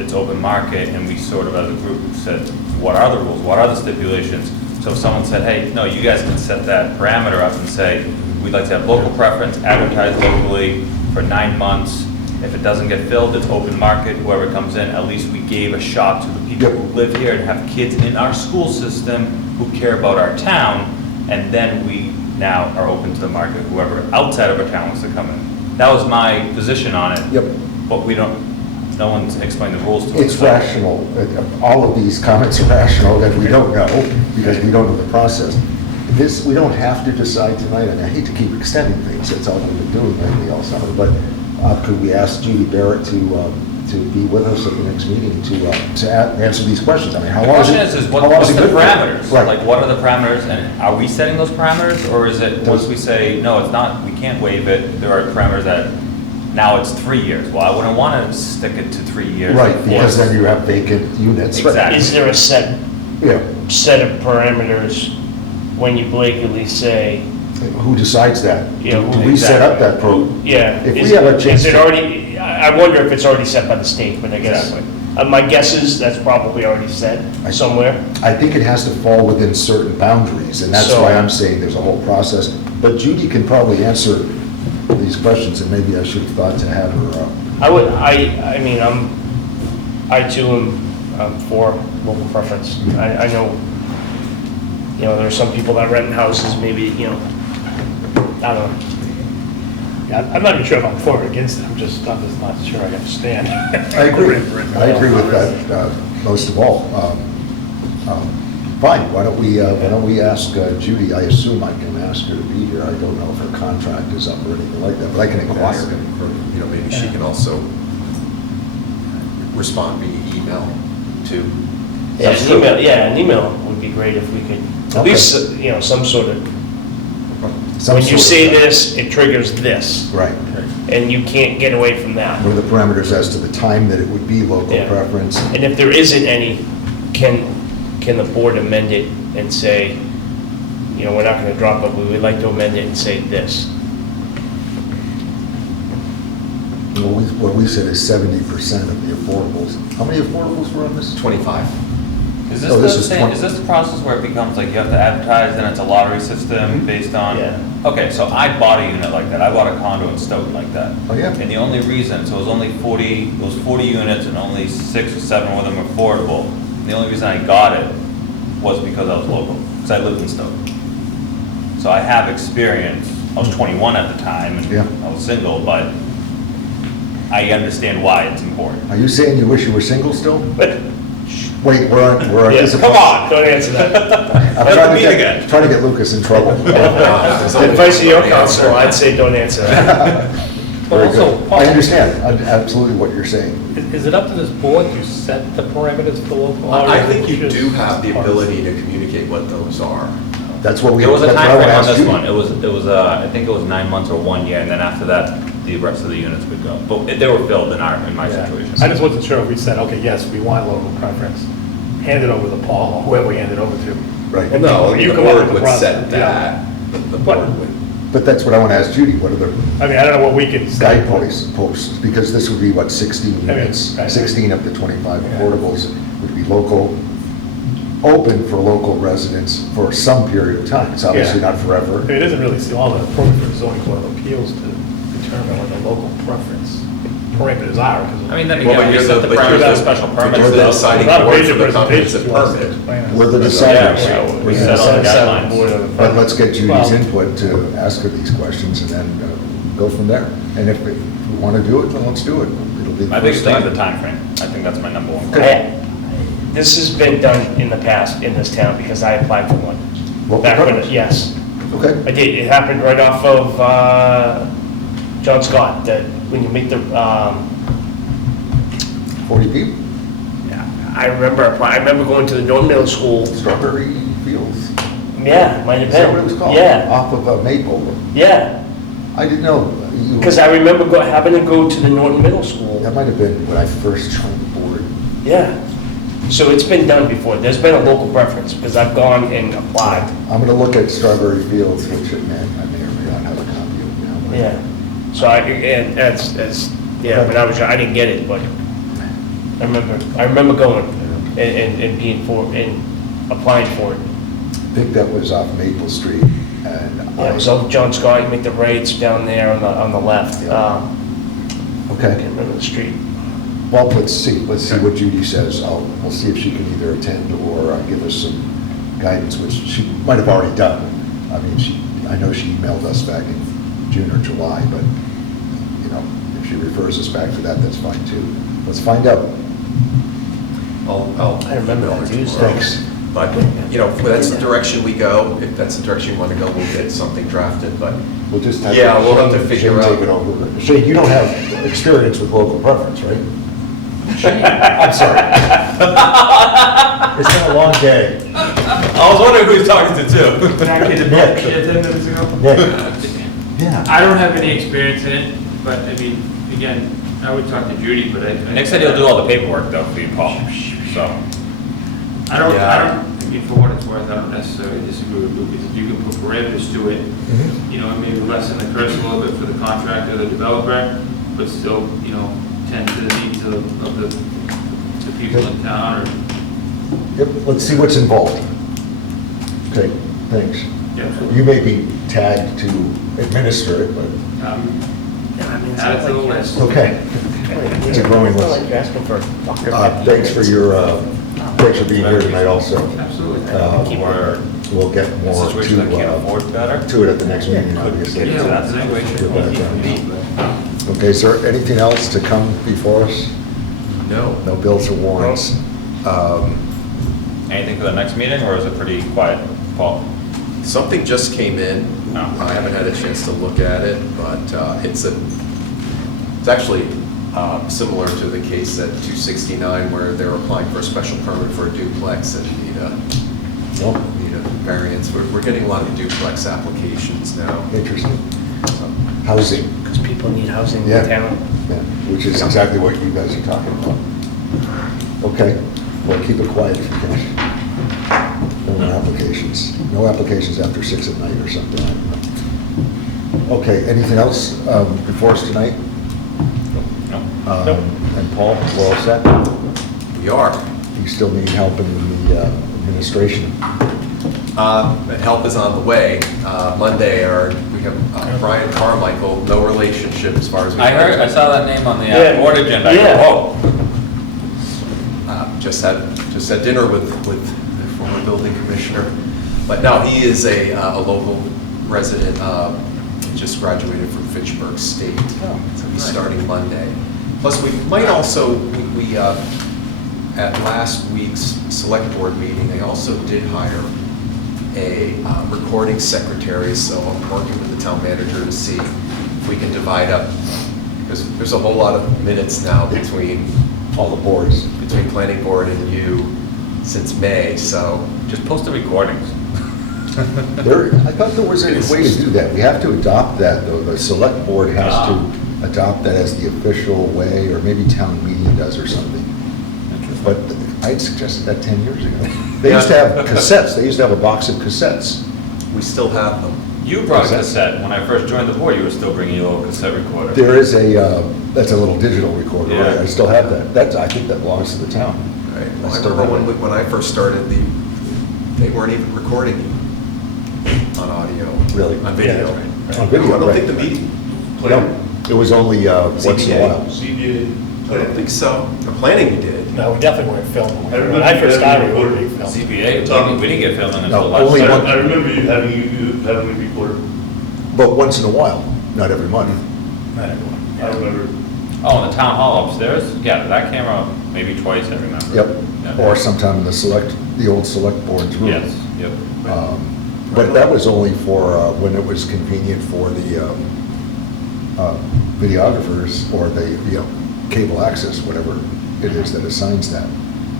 it's open market, and we sort of as a group said, what are the rules, what are the stipulations? So if someone said, hey, no, you guys can set that parameter up and say, we'd like to have local preference, advertise locally for 9 months. If it doesn't get filled, it's open market, whoever comes in, at least we gave a shot to the people who live here and have kids in our school system who care about our town, and then we now are open to the market, whoever outside of our town wants to come in. That was my position on it. Yep. But no one's explained the rules to us. It's rational. All of these comments are rational that we don't know because we don't know the process. This, we don't have to decide tonight, and I hate to keep extending things, that's all we've been doing lately all summer, but could we ask Judy Barrett to be with us at the next meeting to answer these questions? I mean, how The long is question it? is how what, long what's is the it good for? parameters? Right. Like, what are the parameters, and are we setting those parameters, or is it, once we say, no, it's not, we can't waive it, there are parameters that, now it's 3 years. Well, I wouldn't want to stick it to 3 years. Right, because then you have vacant units. Exactly. Is there a set Yeah, of parameters when you blatantly say, who decides that? Yeah, Do we set up that program? yeah? If we is- have a chance Is it to- already, I wonder if it's already set by the state, but I guess, Exactly. my guess is that's probably already set somewhere. I think it has to fall within certain boundaries, and that's So- why I'm saying there's a whole process. But Judy can probably answer these questions, and maybe I should have thought to have her, I mean, I too am for local preference. I know, there are some people that rent houses, maybe, I don't know. Yeah, I'm not even sure if I'm for or against it, I'm just not sure I understand. I agree. I agree with that most of all. Fine, why don't we ask Judy, I assume I can ask her to be here, I don't know if her contract is up or anything like that, but I can inquire. Ask them, or, maybe she can also respond via email too. Yeah, an email would be great if we could, at Okay. least, some sort of, Some when you sort of- say this, it triggers this, Right. and you can't get away from that. What are the parameters as to the time that it would be local Yeah. preference? And if there isn't any, can the board amend it and say, we're not gonna drop it, we would like to amend it and say this? What we said is 70% of the affordables. How many affordables were on this? 25. Is Oh, this this the is same, 20. is this the process where it becomes like you have to advertise, then it's a lottery system based on? Yeah. Okay, so I bought a unit like that, I bought a condo in Stoughton like that. Oh, yeah? And the only reason, so it was only 40, it was 40 units and only 6 or 7 of them were affordable. And the only reason I got it was because I was local, because I lived in Stoughton. So I have experience, I was 21 at the time, Yeah. and I was single, but I understand why it's important. Are you saying you wish you were single still? But, Wait, we're on yeah, this. come on, don't answer that. I'm Let trying me to meet get, again. trying to get Lucas in trouble. Advice of your counsel, I'd say don't answer that. Very Also, good. I understand absolutely what you're saying. Is it up to this board to set the parameters for local? I or think you just do have the us? ability to communicate what those are. That's what we. There was a that's what I time would frame on ask this you. one, it was, I think it was 9 months or 1 year, and then after that, the rest of the units would go. But they were filled in my Yeah. situation. I just wasn't sure if we said, okay, yes, we want local preference, hand it over to Paul, or whoever we hand it over to. Right. And No, you the come up board with the would process, set yeah. that, the board would. But that's what I want to ask Judy, what are the I mean, I don't know what we can say. guideposts? Because this would be, what, 16 mean, units? right. 16 up to 25 Yeah. affordables would be local, open for local residents for some period of time. It's obviously Yeah. not forever. I mean, it doesn't really seem all that appropriate for the zoning board of appeals to determine what the local preference parameters are. 'cause I mean, then Well, again, but we you're set the- the but you're parameters the- of special but permits. you're the though. deciding There's not a board major for the presentation comprehensive to us to permit. explain it. We're the Yeah, deciders. we set all the guidelines. But let's get Judy's Well- input to ask her these questions and then go from there. And if we want to do it, then let's do it. It'll be the My biggest first thing is time. the time frame. I think that's my number one. This has been done in the past in this town because I applied for one. Local Back when, preference? yes, Okay. I did. It happened right off of John Scott, that when you make the, 40B, I remember going to the Norton Middle School. Strawberry Fields. Yeah, might have Is that what it was been. called? Yeah, Off of Maple. yeah. I didn't know. You- Because I remember having to go to the Norton Middle School. That might have been when I first joined the board. Yeah. So it's been done before. There's been a local preference because I've gone and applied. I'm going to look at Strawberry Fields, which I may or may not have a copy of now. Yeah. So and yeah, when I was, I didn't get it, but I remember going and being and applying for it. think that was off Maple Street, and. Yeah, it was off John Scott, you make the right, it's down there on the left. I Okay. can't remember the street. Well, let's see what Judy says. We'll see if she can either attend or give us some guidance, which she might have already done. I mean, I know she emailed us back in June or July, but, you know, if she refers us back to that, that's fine too. Let's find out. I remember that Tuesday. Thanks. But, you know, if that's the direction we go, if that's the direction you want to go, we'll get something drafted, but We'll just have. Yeah, we'll have to Shane figure take out. it over. Shane, you don't have experience with local preference, right? I'm sorry. It's been a long day. I was wondering who he's talking to too. Back in the book, 10 minutes ago. Nick. Yeah. I don't have any experience in it, but I mean, again, I would talk to Judy, but I. Nick said he'll do all the paperwork though for you, Paul, so. I mean, for what it's worth, I don't necessarily disagree with Lucas. If you can put parameters to it, you know, maybe lessen the curse a little bit for the contractor, the developer, but still, you know, tend to the needs of the people in town or. Yep, let's see what's involved. Okay, thanks. Yeah. You may be tagged to administer it, but, Add it to the list. okay. It's a growing list. Like you're asking for a buck or Thanks for thanks for being here tonight also. Absolutely. Or We'll get a more situation that can't afford better. to it at the next meeting, obviously. Get into that situation. Okay, is there anything else to come before us? no. No bills or warrants? Anything for the next meeting, or is it pretty quiet, Paul? Something just came in. No. I haven't had a chance to look at it, but it's actually similar to the case at 269 where they're applying for a special permit for a duplex and need a variance. We're getting a lot of duplex applications now. Interesting. Housing, Because people need housing in Yeah. town. yeah, which is exactly what you guys are talking about. Okay, well, keep it quiet if you can. No applications. No applications after 6 at night or something. I don't know. Okay, anything else before us tonight? No. And Paul, we're all set? We are. You still need help in the administration? Help is on the way. Monday, we have Brian Carmichael, no relationship as far as we know. I saw that name on the Yeah. board agenda, I go, Yeah. whoa. Just had dinner with the former building commissioner. But no, he is a local resident, he just graduated from Fitchburg State. So he's starting Monday. Plus, we might also, we at last week's select board meeting, they also did hire a recording secretary, so I'm working with the town manager to see if we can divide up, because there's a whole lot of minutes now between All the boards. between planning board and you since May, so. Just post the recordings. I thought there was a way to do that. We have to adopt that, though. The select board has to adopt that as the official way, or maybe town meeting does or something. But I had suggested that 10 years ago. They used to have cassettes. They used to have a box of cassettes. We still have them. You brought a cassette, when I first joined the board, you were still bringing your little cassette recorder. There is that's a little digital recorder, right? Yeah. I still have that. I think that belongs to the town. Right. I Well, I still remember have it. when I first started, they weren't even recording on audio. Really? On video. On video, I don't right. think the meeting. No, it was only once in a CBA. while. CBA. I don't think so. The planning we did. No, we definitely weren't filming. I remember When I first you started, having we a were being filmed. CBA, we didn't get filmed until No, last only summer. one. I remember you having a recorder. But once in a while, not every month. Not everyone. I remember. Oh, in the town hall upstairs? Yeah, that camera, maybe twice, I remember. Yep. Yeah. Or sometime in the old select board's room. Yes, yep. But that was only for when it was convenient for the videographers or the cable access, whatever it is that assigns that.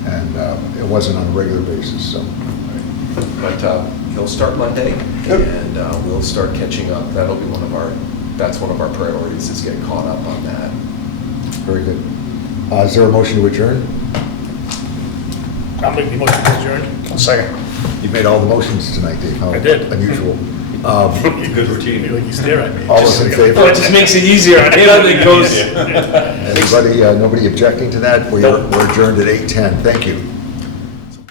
And it wasn't on a regular basis, so. But he'll start Monday, Yep. and we'll start catching up. That'll be that's one of our priorities, is getting caught up on that. Very good. Is there a motion to adjourn? I'll make the motion to adjourn. Second. You made all the motions tonight, Dave. How I did. Unusual. Good routine. Like you stare at me. All those in favor? Well, it just makes it easier on him. It goes. Anybody, nobody objecting to that? We're adjourned at 8:10. Thank you.